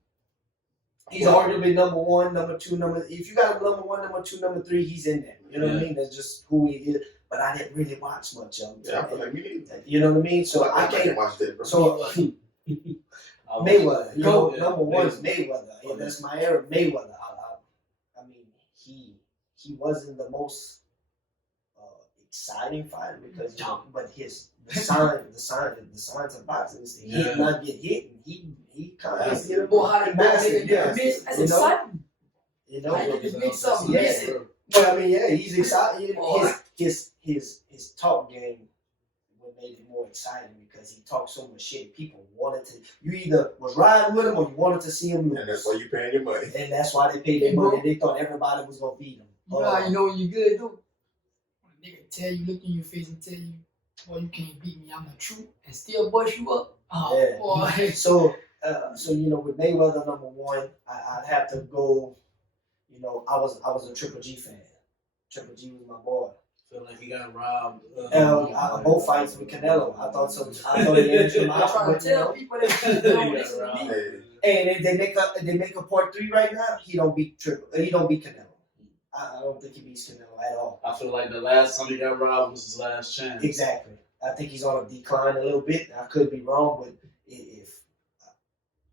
He's arguably number 1, number 2, if you got a number 1, number 2, number 3, he's in there. You know what I mean? That's just who he is. But I didn't really watch much of him. Yeah, I feel like me neither. You know what I mean? So I can't. watch that, bro. So Mayweather, Yeah, number 1 is Mayweather. Mayweather. Yeah, that's my era. Mayweather. I mean, he wasn't the most exciting fighter because but the signs of boxing is to hit, not get hit, and he kind of get a Boy, how they mastered get that. miss. That's You know? exciting. You know, I just make something Yeah. miss it. but I mean, yeah, he's excited. Boy. His talk game what made it more exciting because he talked so much shit. People wanted to. You either was riding with him or you wanted to see him lose. And that's why you paying your money. And that's why they paid their money. They thought everybody was gonna beat him. You know how you know when you're good, though? When a nigga tell you, look in your face and tell you, Boy, you can't beat me. I'm the truth and still bust you up. Oh, Yeah. boy. So with Mayweather #1, I'd have to go. I was a Triple G fan. Triple G was my boy. Feel like he got robbed. Both fights with Canelo. I thought so. I thought he edged him I'm out. trying But, to tell people that they don't listen to me. and if they make a part 3 right now, he don't beat Canelo. I don't think he beats Canelo at all. I feel like the last time he got robbed was his last chance. Exactly. I think he's on a decline a little bit. I could be wrong, but if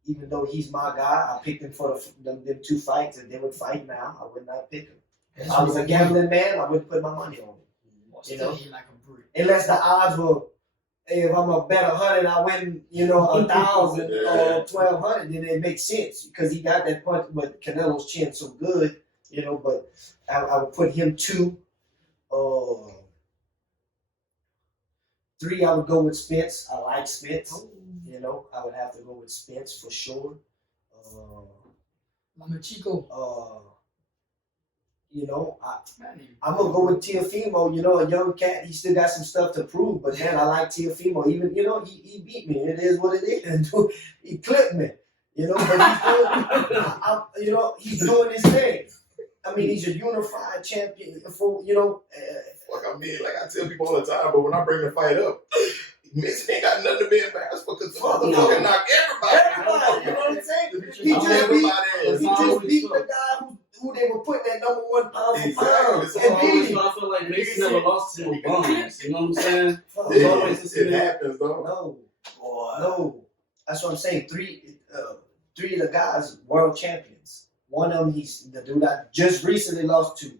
even though he's my guy, I picked him for them 2 fights, and they would fight now. I would not pick him. If I was a gambling man, I wouldn't put my money on him. Like a brick. Unless the odds were, if I'm a bet 100, I win, 1,000 or 1,200, then it makes sense because he got that punch. But Canelo's chin so good, But I would put him 2. 3, I would go with Spence. I like Spence. I would have to go with Spence for sure. Chico. I'm gonna go with Teofimo. A young cat. He still got some stuff to prove. But man, I like Teofimo. Even he beat me. It is what it is. He clipped me. But he's doing. He's doing his thing. I mean, he's a unified champion. Like I tell people all the time, but when I bring the fight up, Mason ain't got nothing to be embarrassed for because the motherfucker knocked everybody. You know what I'm saying? He just beat the guy who they were putting at #1 pound for pound. I feel like Mason never lost to him bums. You know what I'm saying? It happens, though. No. That's what I'm saying. 3 of the guys world champions. One of them, he's the dude I just recently lost to.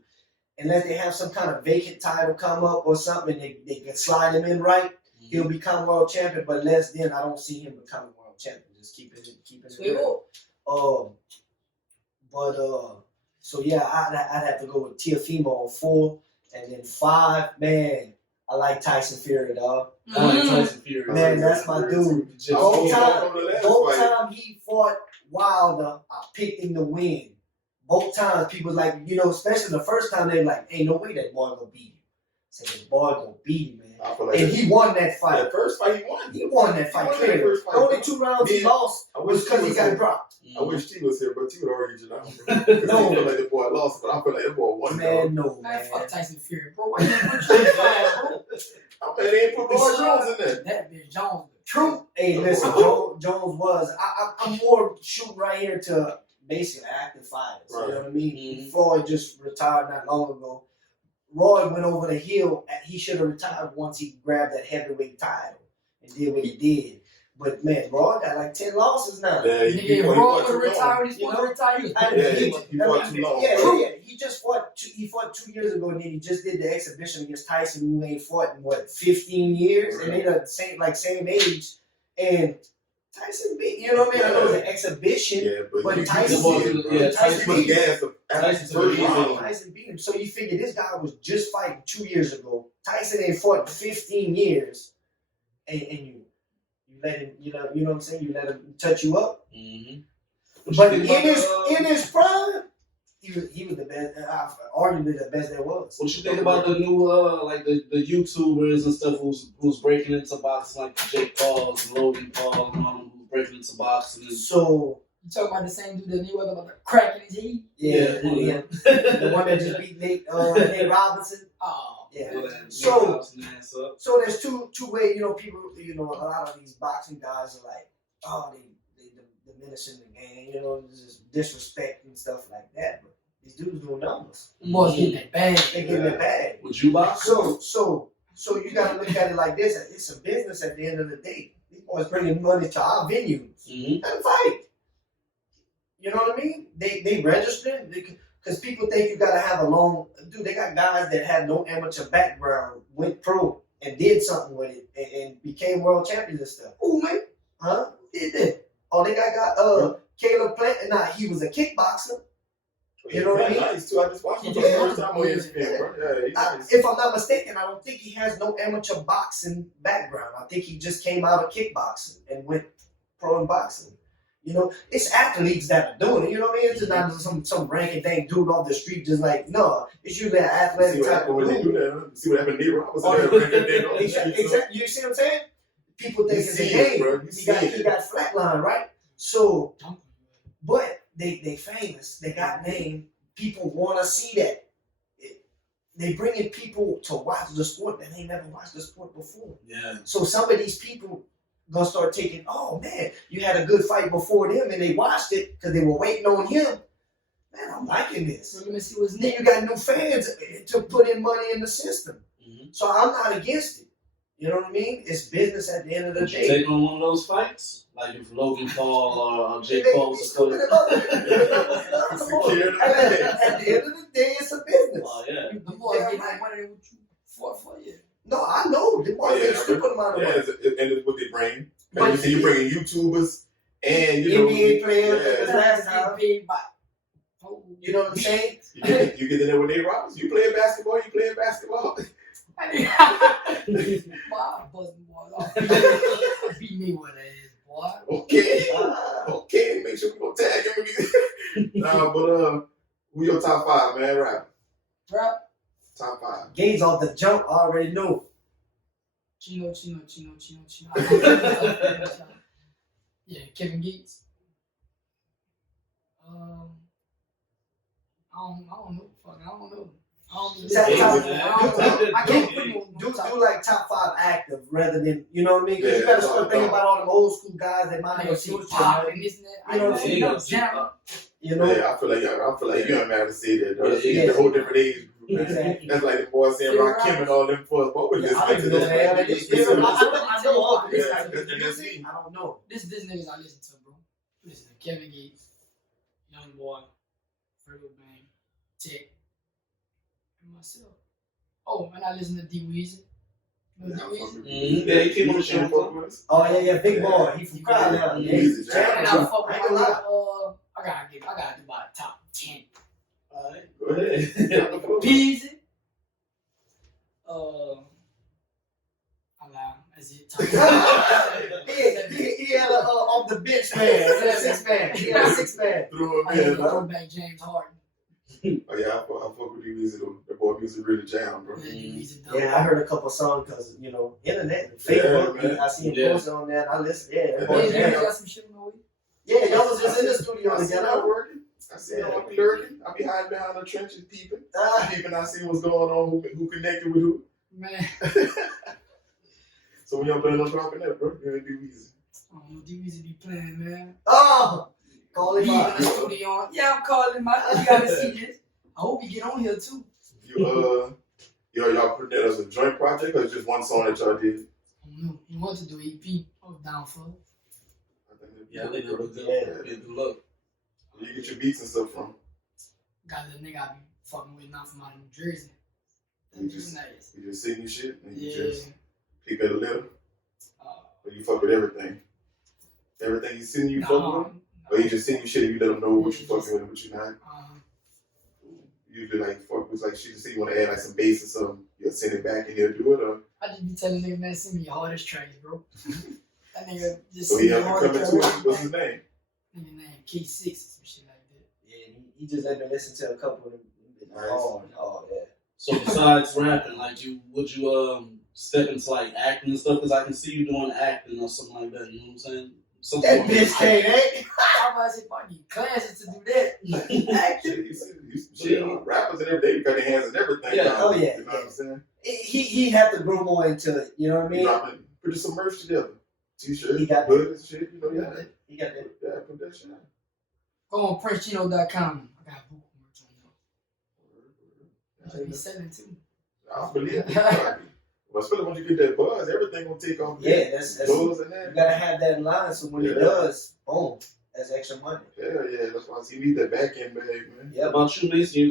Unless they have some kind of vacant title come up or something, they can slide him in right. He'll become world champion, but less then I don't see him becoming world champion. Just keep it real. So yeah, I'd have to go with Teofimo on 4, and then 5. Man, I like Tyson Fury, dog. I like Tyson Fury. Man, that's my dude. Both time he fought Wilder, I picked him to win. Both times people like, especially the first time they're like, ain't no way that boy gonna beat you. I said, the boy gonna beat him, man. And he won that fight. The first fight he won. He won that fight clearly. The only 2 rounds he lost was because he got dropped. I wish T was here, but T would already get out. No, I feel like the boy lost, but I feel like the boy won. Man, man. Fuck Tyson Fury, bro. Why you put you in bro? I mean, they ain't put Roy Jones in there. That bitch Jones. True. Hey, listen, Jones was. I'm more shooting right here to basically active fighters. Right. You know what I mean? Floyd just retired not long ago. Roy went over the hill. He should have retired once he grabbed that heavyweight title and did what he did. But man, Roy got like 10 losses now. Yeah, he Roy would retire. He's supposed to retire. He fought too long. Yeah. He just fought. He fought 2 years ago, and then he just did the exhibition against Tyson, who ain't fought in 15 years, and they the same age. And Tyson beat. You know what I mean? I know it was an exhibition. Yeah, but Tyson beat him. So you figure this guy was just fighting 2 years ago. Tyson ain't fought in 15 years, and you let him. You know what I'm saying? You let him touch you up. Mm-hmm. But in his prime, he was the best. Arguably the best there was. What you think about the new like the YouTubers and stuff who's breaking into boxing, like Jake Paul's, Logan Paul, and all them who's breaking into boxing? So you talking about the same dude that knew about the crack in his head? Yeah. The one that just beat Nate Robinson. Oh, yeah. So there's two ways. People. A lot of these boxing guys are like, oh, they diminishing the game. Just disrespect and stuff like that. But these dudes doing numbers. Boys getting that bag. They getting that bag. Would you box? So you gotta look at it like this. It's a business at the end of the day. These boys bringing money to our venues and fight. You know what I mean? They register because people think you gotta have a long. Dude, they got guys that have no amateur background, went pro and did something with it and became world champions and stuff. Who, man? Huh? Did that? Oh, they got Caleb Plant. Nah, he was a kickboxer. You know what I mean? Nice too. I just watched him for the first time on ESPN, bro. Yeah, he's nice. If I'm not mistaken, I don't think he has no amateur boxing background. I think he just came out of kickboxing and went pro in boxing. You know, it's athletes that are doing it. You know what I mean? It's just not some ranking thing dude off the street just like, no. It's usually an athletic type of when they do dude. that. See what happened to Nate Roberts. Exactly. You see what I'm saying? People think it's a game. He got flatline, right? So, but they famous. They got name. People want to see that. They bringing people to watch the sport that ain't never watched the sport before. Yeah. So some of these people gonna start taking, oh man, you had a good fight before them, and they watched it because they were waiting on him. Man, I'm liking this. So let me see what's Then next. you got new fans to put in money in the system. Mm-hmm. So I'm not against it. You know what I mean? It's business at the end of the Would you day. take on one of those fights? Like if Logan Paul or Jake Paul was Come to on. put At the end of the day, it's a business. Oh, yeah. The boy get that money with you for you. No, I know. The boys make stupid amount of money. And it's what they bring. But You see, you bringing YouTubers and you know NBA players yeah. the last time. You know what I'm saying? You get in there with Nate Roberts. You playing basketball. Wow, buzzing boys off. Beat me with that ass, boy. Okay. Make sure we don't tag him. But who your top 5, man? Rap. Top 5. Gates off the jump, I already know. Chino. Yeah, Kevin Gates. I don't know. Fuck, I don't know. I can't put you do like top 5 active rather than, you know what I mean? Because you gotta start thinking about all them old school guys that might have future. Pop and this and that. You know what I'm saying? You know? Yeah, I feel like you don't matter to say that. Though. Yeah. It's a whole different age group. Exactly. That's like the boy saying Rakim and all them boys. What was this? I don't know that. I know all this. Yeah, that's me. I don't know. This niggas I listen to, bro. Listen to Kevin Gates, Young Boy, Fergal Bang, Tech, and myself. Oh, and I listen to D Weezy. You know D Weezy? Yeah, he came on the show. Oh yeah, big boy. He from Crowd now. Yeah. And I fuck with I ain't gonna lie. I gotta do about top 10. Alright, go ahead. Peasy. That's it. Top 10. He had a off the bench man. 6 man. He had a 6 man. Threw I him had in. to go back James Harden. Oh yeah, I fuck with D-Weezy though. The boy music really jam, bro. Yeah, D Weezy dope. Yeah, I heard a couple songs because, you know, internet, Facebook, man. I see him posted on that. I listen. Yeah, that boy Yeah, you jam. got some shit on the way. Yeah, y'all was just in the studio I see together. him working. I see him up lurking. I be hiding behind the trenches peeping. I see what's going on, who connected with who. Man, So when y'all planning on dropping that, bro, you're gonna do easy. I don't know, D Weezy be playing, man. Oh, call him He in out. the studio. Yeah, I'm calling him out. You gotta see this. I hope he get on here too. Y'all put that as a joint project or just one song that y'all did? I don't know. He wants to do EP. I was down for it. Yeah, I think that was good. Yeah. Good look. Where you get your beats and stuff from? Got the nigga I be fucking with now from out of New Jersey. You just- Nice. You just sing your shit and you Yeah. just pick at a little, Uh, or you fuck with everything. Everything you sing, you fuck with, or you just sing your shit and you let them know what you fucking with and what you not. Usually like fuck with like shit. Say you want to add like some bass or something, you'll send it back and he'll do it. Or I just be telling nigga, man, send me your hardest tracks, bro. That nigga just so send he me have your to come hardest into it. tracks. What's his name? Nigga name K6 or some shit like that. Yeah, he just let me listen to a couple of them. Oh, yeah. So besides rapping, like would you step into like acting and stuff? Because I can see you doing acting or something like that. You know what I'm saying? Something That like bitch can't act. I'm about to say, fuck you, classes to do that. Shit, rappers and everything, you got their hands and everything. Yeah. now, Oh, yeah. You know what I'm saying? He had to grow more into it. You know what I mean? Put some merch together. T-shirt, He got hood and shit. You know, yeah. He got that. Yeah, put that shit out. Go on PrinceChino.com. I got book merch on there. I be selling too. I believe it. Well, especially once you get that buzz, everything gonna take off. Yeah, that's Buzz and you that. gotta have that in line so when it does, boom, that's extra money. Yeah, that's why I see you need that back end bag, man. Yeah, How about you, Mason? You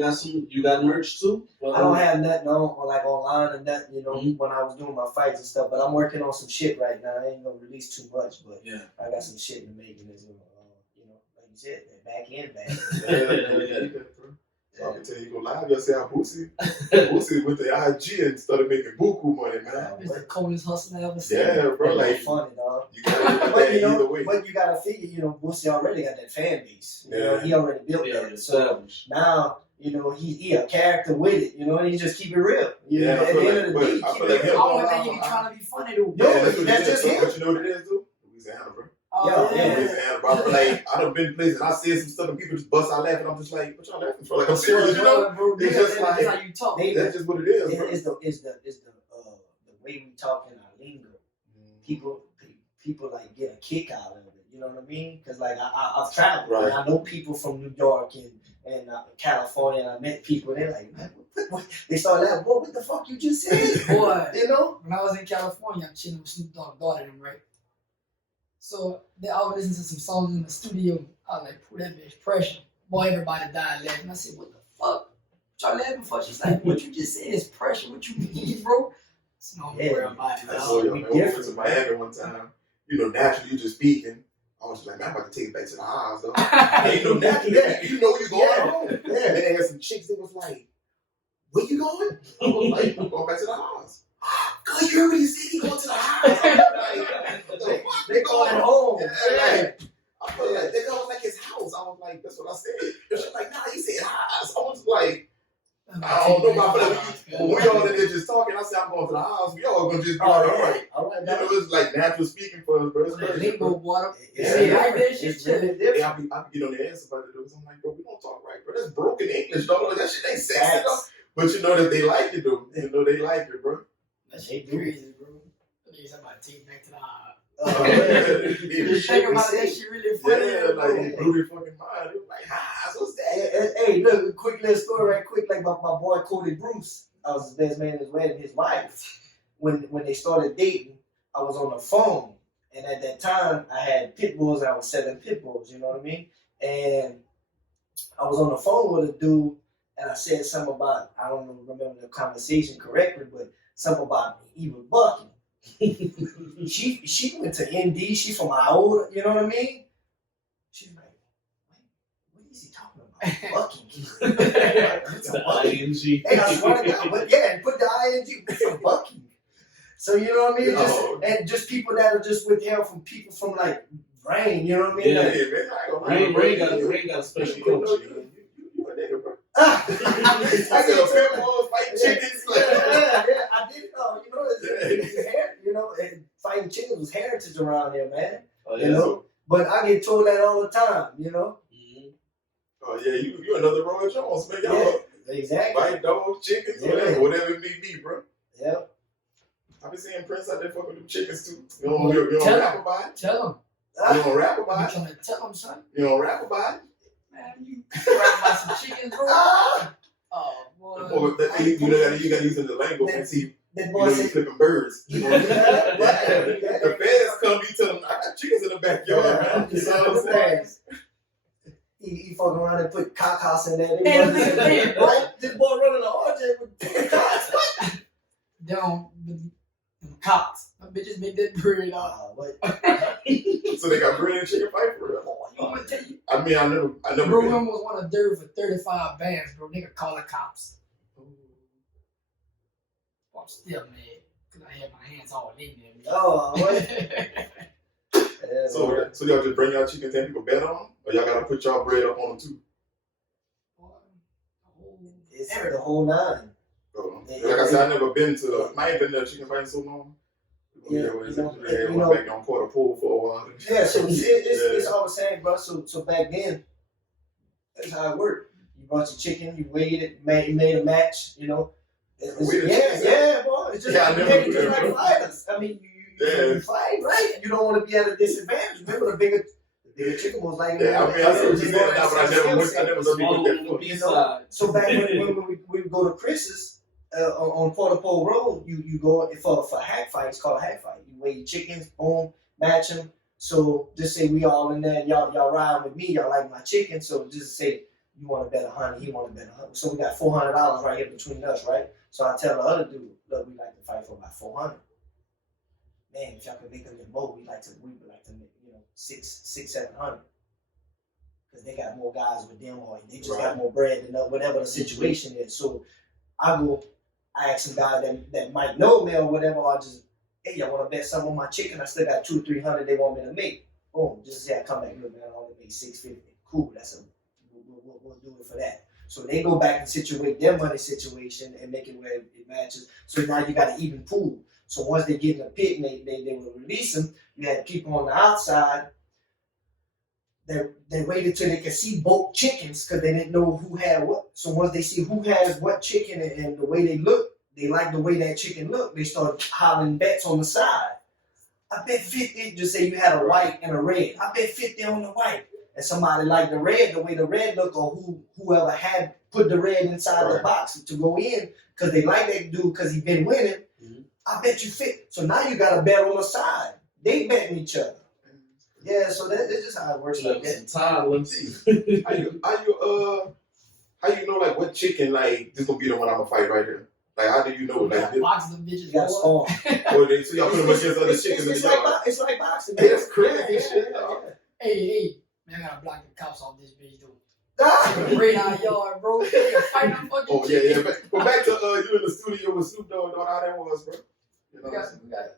got merch too? I don't have nothing on like online and nothing, you know, when I was doing my fights and stuff. But I'm working on some shit right now. I ain't gonna release too much, but Yeah. I got some shit in the making as well. You know, like you said, that back end bag. Yeah. I can tell you go live. You'll say how Boosie went to IG and started making buku money, man. It's the coldest hustle I ever seen. Yeah, bro. Like funny, dog. you gotta look at But that you know, either way. but you gotta figure, you know, Boosie already got that fan base. You know, Yeah. he already built that. So now, you know, he a character with it. You know, and he just keep it real. You know, Yeah, I at feel the like- end of the but day, I keep feel it like real. I don't think he be trying to be funny though. No, Yeah, but that's just him. But you know what it is, though? Louisiana, bro. Oh, Yeah. Louisiana, bro. I feel like I done been places and I said some stuff and people just bust out laughing. I'm just like, what y'all laughing for? Like I'm serious, you know? bro. It's just like- that's how you talk. That's just what it is, bro. It's the way we talk in our lingo. People like get a kick out of it. You know what I mean? Because like I've traveled Right. and I know people from New York and California, and I met people. They're like, man, what? They start laughing. Boy, what the fuck you just said? Boy, You know? when I was in California, I'm chilling with Snoop Dogg daughter and them, right? So I would listen to some songs in the studio. I was like, put that bitch pressure. Boy, everybody died laughing. I said, what the fuck? What y'all laughing for? She's like, what you just said is pressure. What you mean, bro? So no, Yeah. worry about it. That's dog. so, yo, we man, we went different. to Miami one time. You know, naturally, you just speaking. I was just like, man, I'm about to take it back to the house, though. And you know, naturally, you know you going home. And then they had some chicks that was like, where you going? I was like, I'm going back to the house. Cause you already said you going to the house. I'm like, what the fuck? They going home. Yeah, like, I feel like they go like his house. I was like, that's what I said. And she's like, nah, he said house. I was like, I don't know, but I feel like when we all in there just talking, I said I'm going to the house. We all gonna just be like, all right. All right, You know, it's like natural speaking for us, bro. It's crazy, Lingo, bro. water. Yeah, See, like that shit, it's really chilling. Yeah, different. I be getting on the ass about it, though. 'Cause I'm like, bro, we don't talk right, bro. That's broken English, dog. That shit ain't sexy, though. But you know that they like it, though. You know they like it, bro. That shit crazy, bro. That niggas about to take it back to the house. Yeah, Think about that shit really funny. like it blew their fucking mind. It was like, what's that? Hey, look, a quick little story right quick. Like my boy Cody Bruce, I was his best man at his wedding. His wife, when they started dating, I was on the phone. And at that time, I had pit bulls. I was selling pit bulls, you know what I mean? And I was on the phone with a dude, and I said something about, I don't remember the conversation correctly, but something about he was bucking. She went to ND. She's from Iowa, you know what I mean? She's like, what is he talking about? Bucking. It's a bucking. ING. Hey, I swear to God, but yeah, and put the ing for bucking. So you know what I mean? Oh. And just people that are just with him from people from like Rain, you know what I mean? Yeah. Like, Yeah, man, I ain't gonna Rain lie, bro. got a special You coach. know, you a nigga, bro. I I said, a pit bull fight chickens. Like, yeah, I did know. You know, you know, and fighting chickens was heritage around here, man. Oh, You know, but I get told that all the time. You know, Mhm. oh yeah, you another Roy Jones, man. Y'all yeah, exactly. fight dogs, chickens, Yeah. whatever it may be, bro. Yeah. I been seeing Prince out there fucking with them chickens too. You don't Tell rap him. about it. Tell him. You don't rap You about it. trying to tell him, son? You don't rap about it. Man, you rap about some chickens, bro. Ah, Oh, boy. Or you gotta use in the language and see. that You boy know, you said, flipping birds. You know, Yeah, yeah. the feds come, you tell them, I got chickens in the backyard, man. You know what I'm saying? He fucking around and put cock house in there. Hey, look at that, bro. This boy running the RJ with cocks. What? Them cops. Them bitches make that bread out. What? So they got bread and chicken fight for real. I'm gonna tell you. I mean, I never Bro, been. we almost won a derby for 35 bands, bro. Nigga call the cops. I'm still mad because I had my hands all in there. Oh, what? Yeah, So y'all just bring y'all chickens and people bet on them? Or y'all gotta put y'all bread up on them too? it's the whole nine. Like I said, I never been to, I ain't been to a chicken fight in so long. Yeah, Yeah, you went know- back on quarter pole for a while. Yeah, so it's all the same, bro. So back then, that's how it worked. You brought your chicken, you weighed it, made a match, you know. Weighed the chickens, Yeah, boy. It's just, Yeah, I you never made it do just that, like bro. fighters. I mean, you Yeah. fight, right? You don't want to be at a disadvantage. Remember, the bigger chicken was like, Yeah, I mean, I see what you're saying now, but I never skill went, set. I never done Small with on that. the You east know, side. So back when we would go to Chris's on Porter Pole Road, you go for a hack fight. It's called a hack fight. You weigh your chickens, boom, match them. So just say we all in there, y'all riding with me, y'all like my chicken. So just say you want to bet 100, he want to bet 100. So we got $400 right here between us, right? So I tell the other dude, look, we like to fight for about 400. Man, if y'all could make a little more, we would like to make, 600, 700. because they got more guys with them, or they just got more bread than whatever the situation is. So I ask some guys that might know me or whatever, or just, hey, I want to bet some on my chicken. I still got 200-300 they want me to make. Boom, just say I come back, look, man, I only make 650. Cool, we'll do it for that. So they go back and situate their money situation and make it where it matches. So now you got an even pool. So once they get in the pit and they will release them, you had people on the outside. They waited till they could see both chickens because they didn't know who had what. So once they see who has what chicken and the way they look, they like the way that chicken look, they start hollering bets on the side. I bet 50, just say you had a white and a red. I bet 50 on the white. And somebody liked the red, the way the red look, or whoever had put the red inside the box to go in, because they like that dude because he been winning. Mm-hmm. I bet you 50. So now you got a bet on the side. They betting each other. Yeah, so that's just how it works like that. How you know like what chicken like this gonna be the one I'm gonna fight right here? Like how do you know like this? Boxing them bitches. You got spawn. So y'all put them against other chickens in the yard. It's like boxing. Hey, that's crazy shit. Hey, man, I gotta block the cops off this bitch though. Raid our yard, bro. Fight them fucking yeah. But back to you in the studio with Snoop Dogg, how that was, bro. You know we got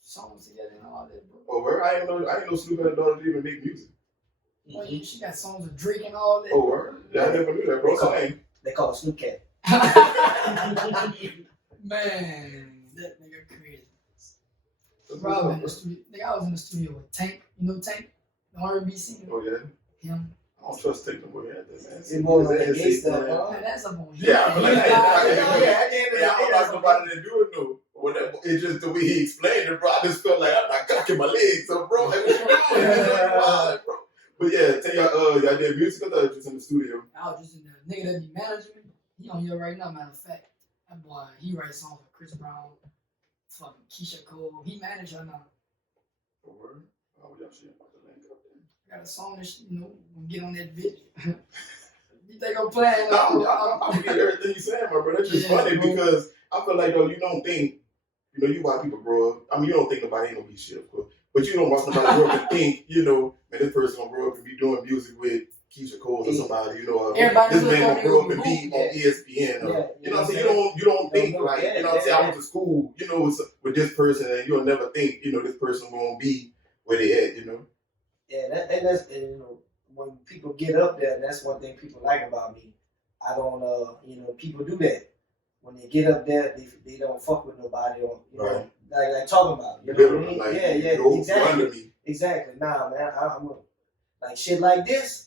songs together and all that, bro. Oh, word? I didn't know Snoop had a daughter to even make music. Well, she got songs with Drake and all that. Oh, word? Yeah, I never knew that, bro. They call it Snoop Cat. Man, that nigga crazy. Bro, in the studio. I was in the studio with Tank. You know Tank? The R&B singer. Oh, yeah? Him. I don't trust Tank no more, man. It's more like a gay stuff, huh? Man, that's up on him. Yeah, but I don't like nobody that do it, no. It's just the way he explained it, bro. I just felt like I'm not cocking my legs, so bro, like, what you doing? Bro. But yeah, tell y'all did music or just in the studio? I was just in the nigga that be managing me. He on here right now, matter of fact. That boy, he writes songs for Chris Brown, fucking Keisha Cole. He managed her now. Oh, word? Oh, y'all shit about the link up there. Got a song that gonna get on that bitch. You think I'm playing? No, I'm getting everything you saying, my bro. That's just funny because I feel like though you don't think, you watch people grow up. I mean, you don't think nobody ain't gonna be shit, of course. But you don't watch nobody grow up and think, man, this person gonna grow up and be doing music with Keisha Cole or somebody, this man gonna grow up and be on ESPN. Or, you know what I'm saying? You don't think like, you know what I'm saying? I went to school, with this person, and you'll never think, this person gonna be where they at, Yeah, that's when people get up there, and that's one thing people like about me. I don't, people do that. When they get up there, they don't fuck with nobody, or like talking about. You know what I mean? Like, exactly. Exactly. Nah, man, I'm like shit like this.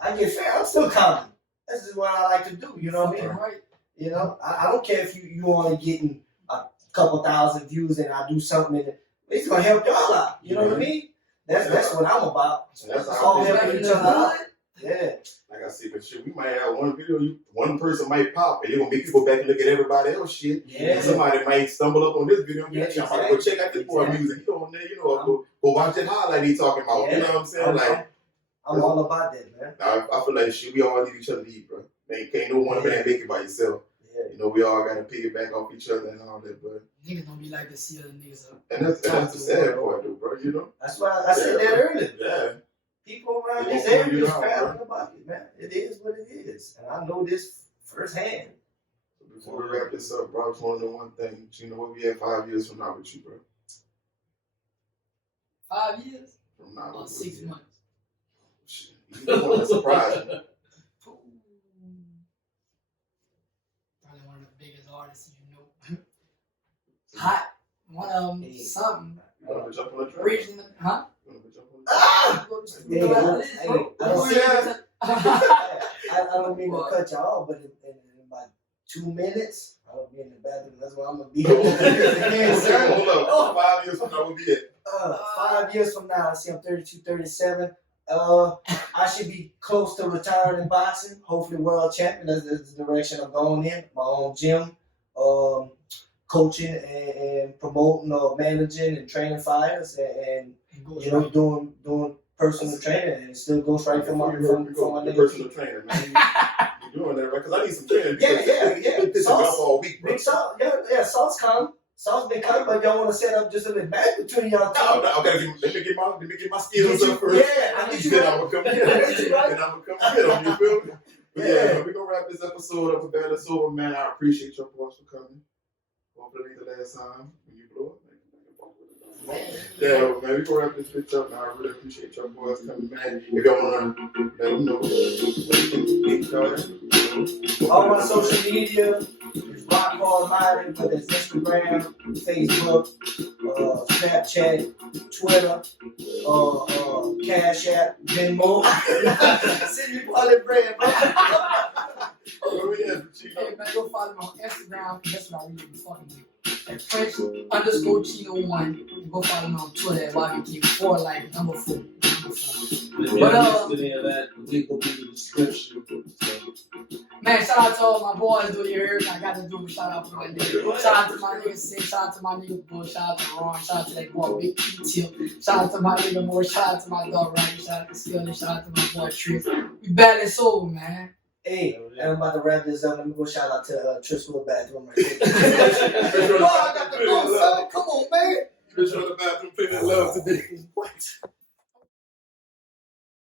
I get fair. I'm still comedy. That's just what I like to do. You know what I mean? Right. I don't care if you only getting a couple thousand views and I do something and it's gonna help y'all out. You know what I mean? That's what I'm about. That's all helping each other out. Yeah. Like I said, but shit, we might have one video, one person might pop, and you're gonna make you go back and look at everybody else shit. Yeah. And somebody might stumble up on this video and be like, I'm gonna go check out this boy music. You on there, go watch that highlight he talking about. You know what I'm saying? I'm all about that, man. I feel like shit, we all need each other to eat, bro. Man, can't no one man make it by yourself. Yeah. We all gotta piggyback off each other and all that, but niggas don't be like to see other niggas up. And that's the sad part, though, bro. That's why I said that earlier. Yeah. People around this area is proud about it, man. It is what it is. And I know this firsthand. Before we wrap this up, bro, I just want to know one thing. You know what we have 5 years from now with you, bro? 5 years? From now. About 6 months. Shit. You don't want to surprise me. Probably one of the biggest artists you know. Hot. One of them, something. You want to jump on the track? Originally, huh? I don't mean to cut you off, but in about 2 minutes, I'll be in the bathroom. That's where I'm gonna be. Hold up. 5 years from now, we'll be it. 5 years from now, I see I'm 32, 37. I should be close to retiring in boxing. Hopefully, world champion. That's the direction I'm going in. My own gym, coaching and promoting or managing and training fighters and doing personal training, and it still goes right from my personal trainer, man. You're doing that, right? Because I need some training. Yeah. This is all week, bro. Big Salt, yeah, Salt's come. Sauce been cut, but y'all want to set up just a little match between y'all two. No, okay, let me get my skills up first. Yeah, I get you Then right. I'm gonna come I get get you right. Then I'm gonna come get 'em, you feel me? But Yeah. yeah, we're gonna wrap this episode up with Battle Over, man. I appreciate your boys for coming. Hopefully the last time when you blow it. Yeah, well, man, we can wrap this bitch up, man. I really appreciate your boys coming, man. If y'all wanna let them know, All my social media is Rock Almighty, whether it's Instagram, Facebook, Snapchat, Twitter, Cash App, Venmo. Send me Polly Bread, bro. where we at, Chino? Hey man, go follow me on Instagram. That's what I really be fucking with. At Prince_Chino1. Go follow me on Twitter at YBK4 like number 4. If you But, haven't missed any of that, the link will be in the description. Man, shout out to all my boys, do you hear me? I got to do a shout out to my nigga. Shout out to my nigga Sid, shout out to my nigga Bull, shout out to Ron, shout out to that boy Big Tip, shout out to my nigga Moore, shout out to my dog Rocky, shout out to Skillet, shout out to my boy Trick. We battling sober, man. Hey, I'm about to wrap this up. Let me go shout out to Trisco bathroom right there. Oh, I got the phone, son. Come on, man. Bitch on the bathroom, feeling love today. What?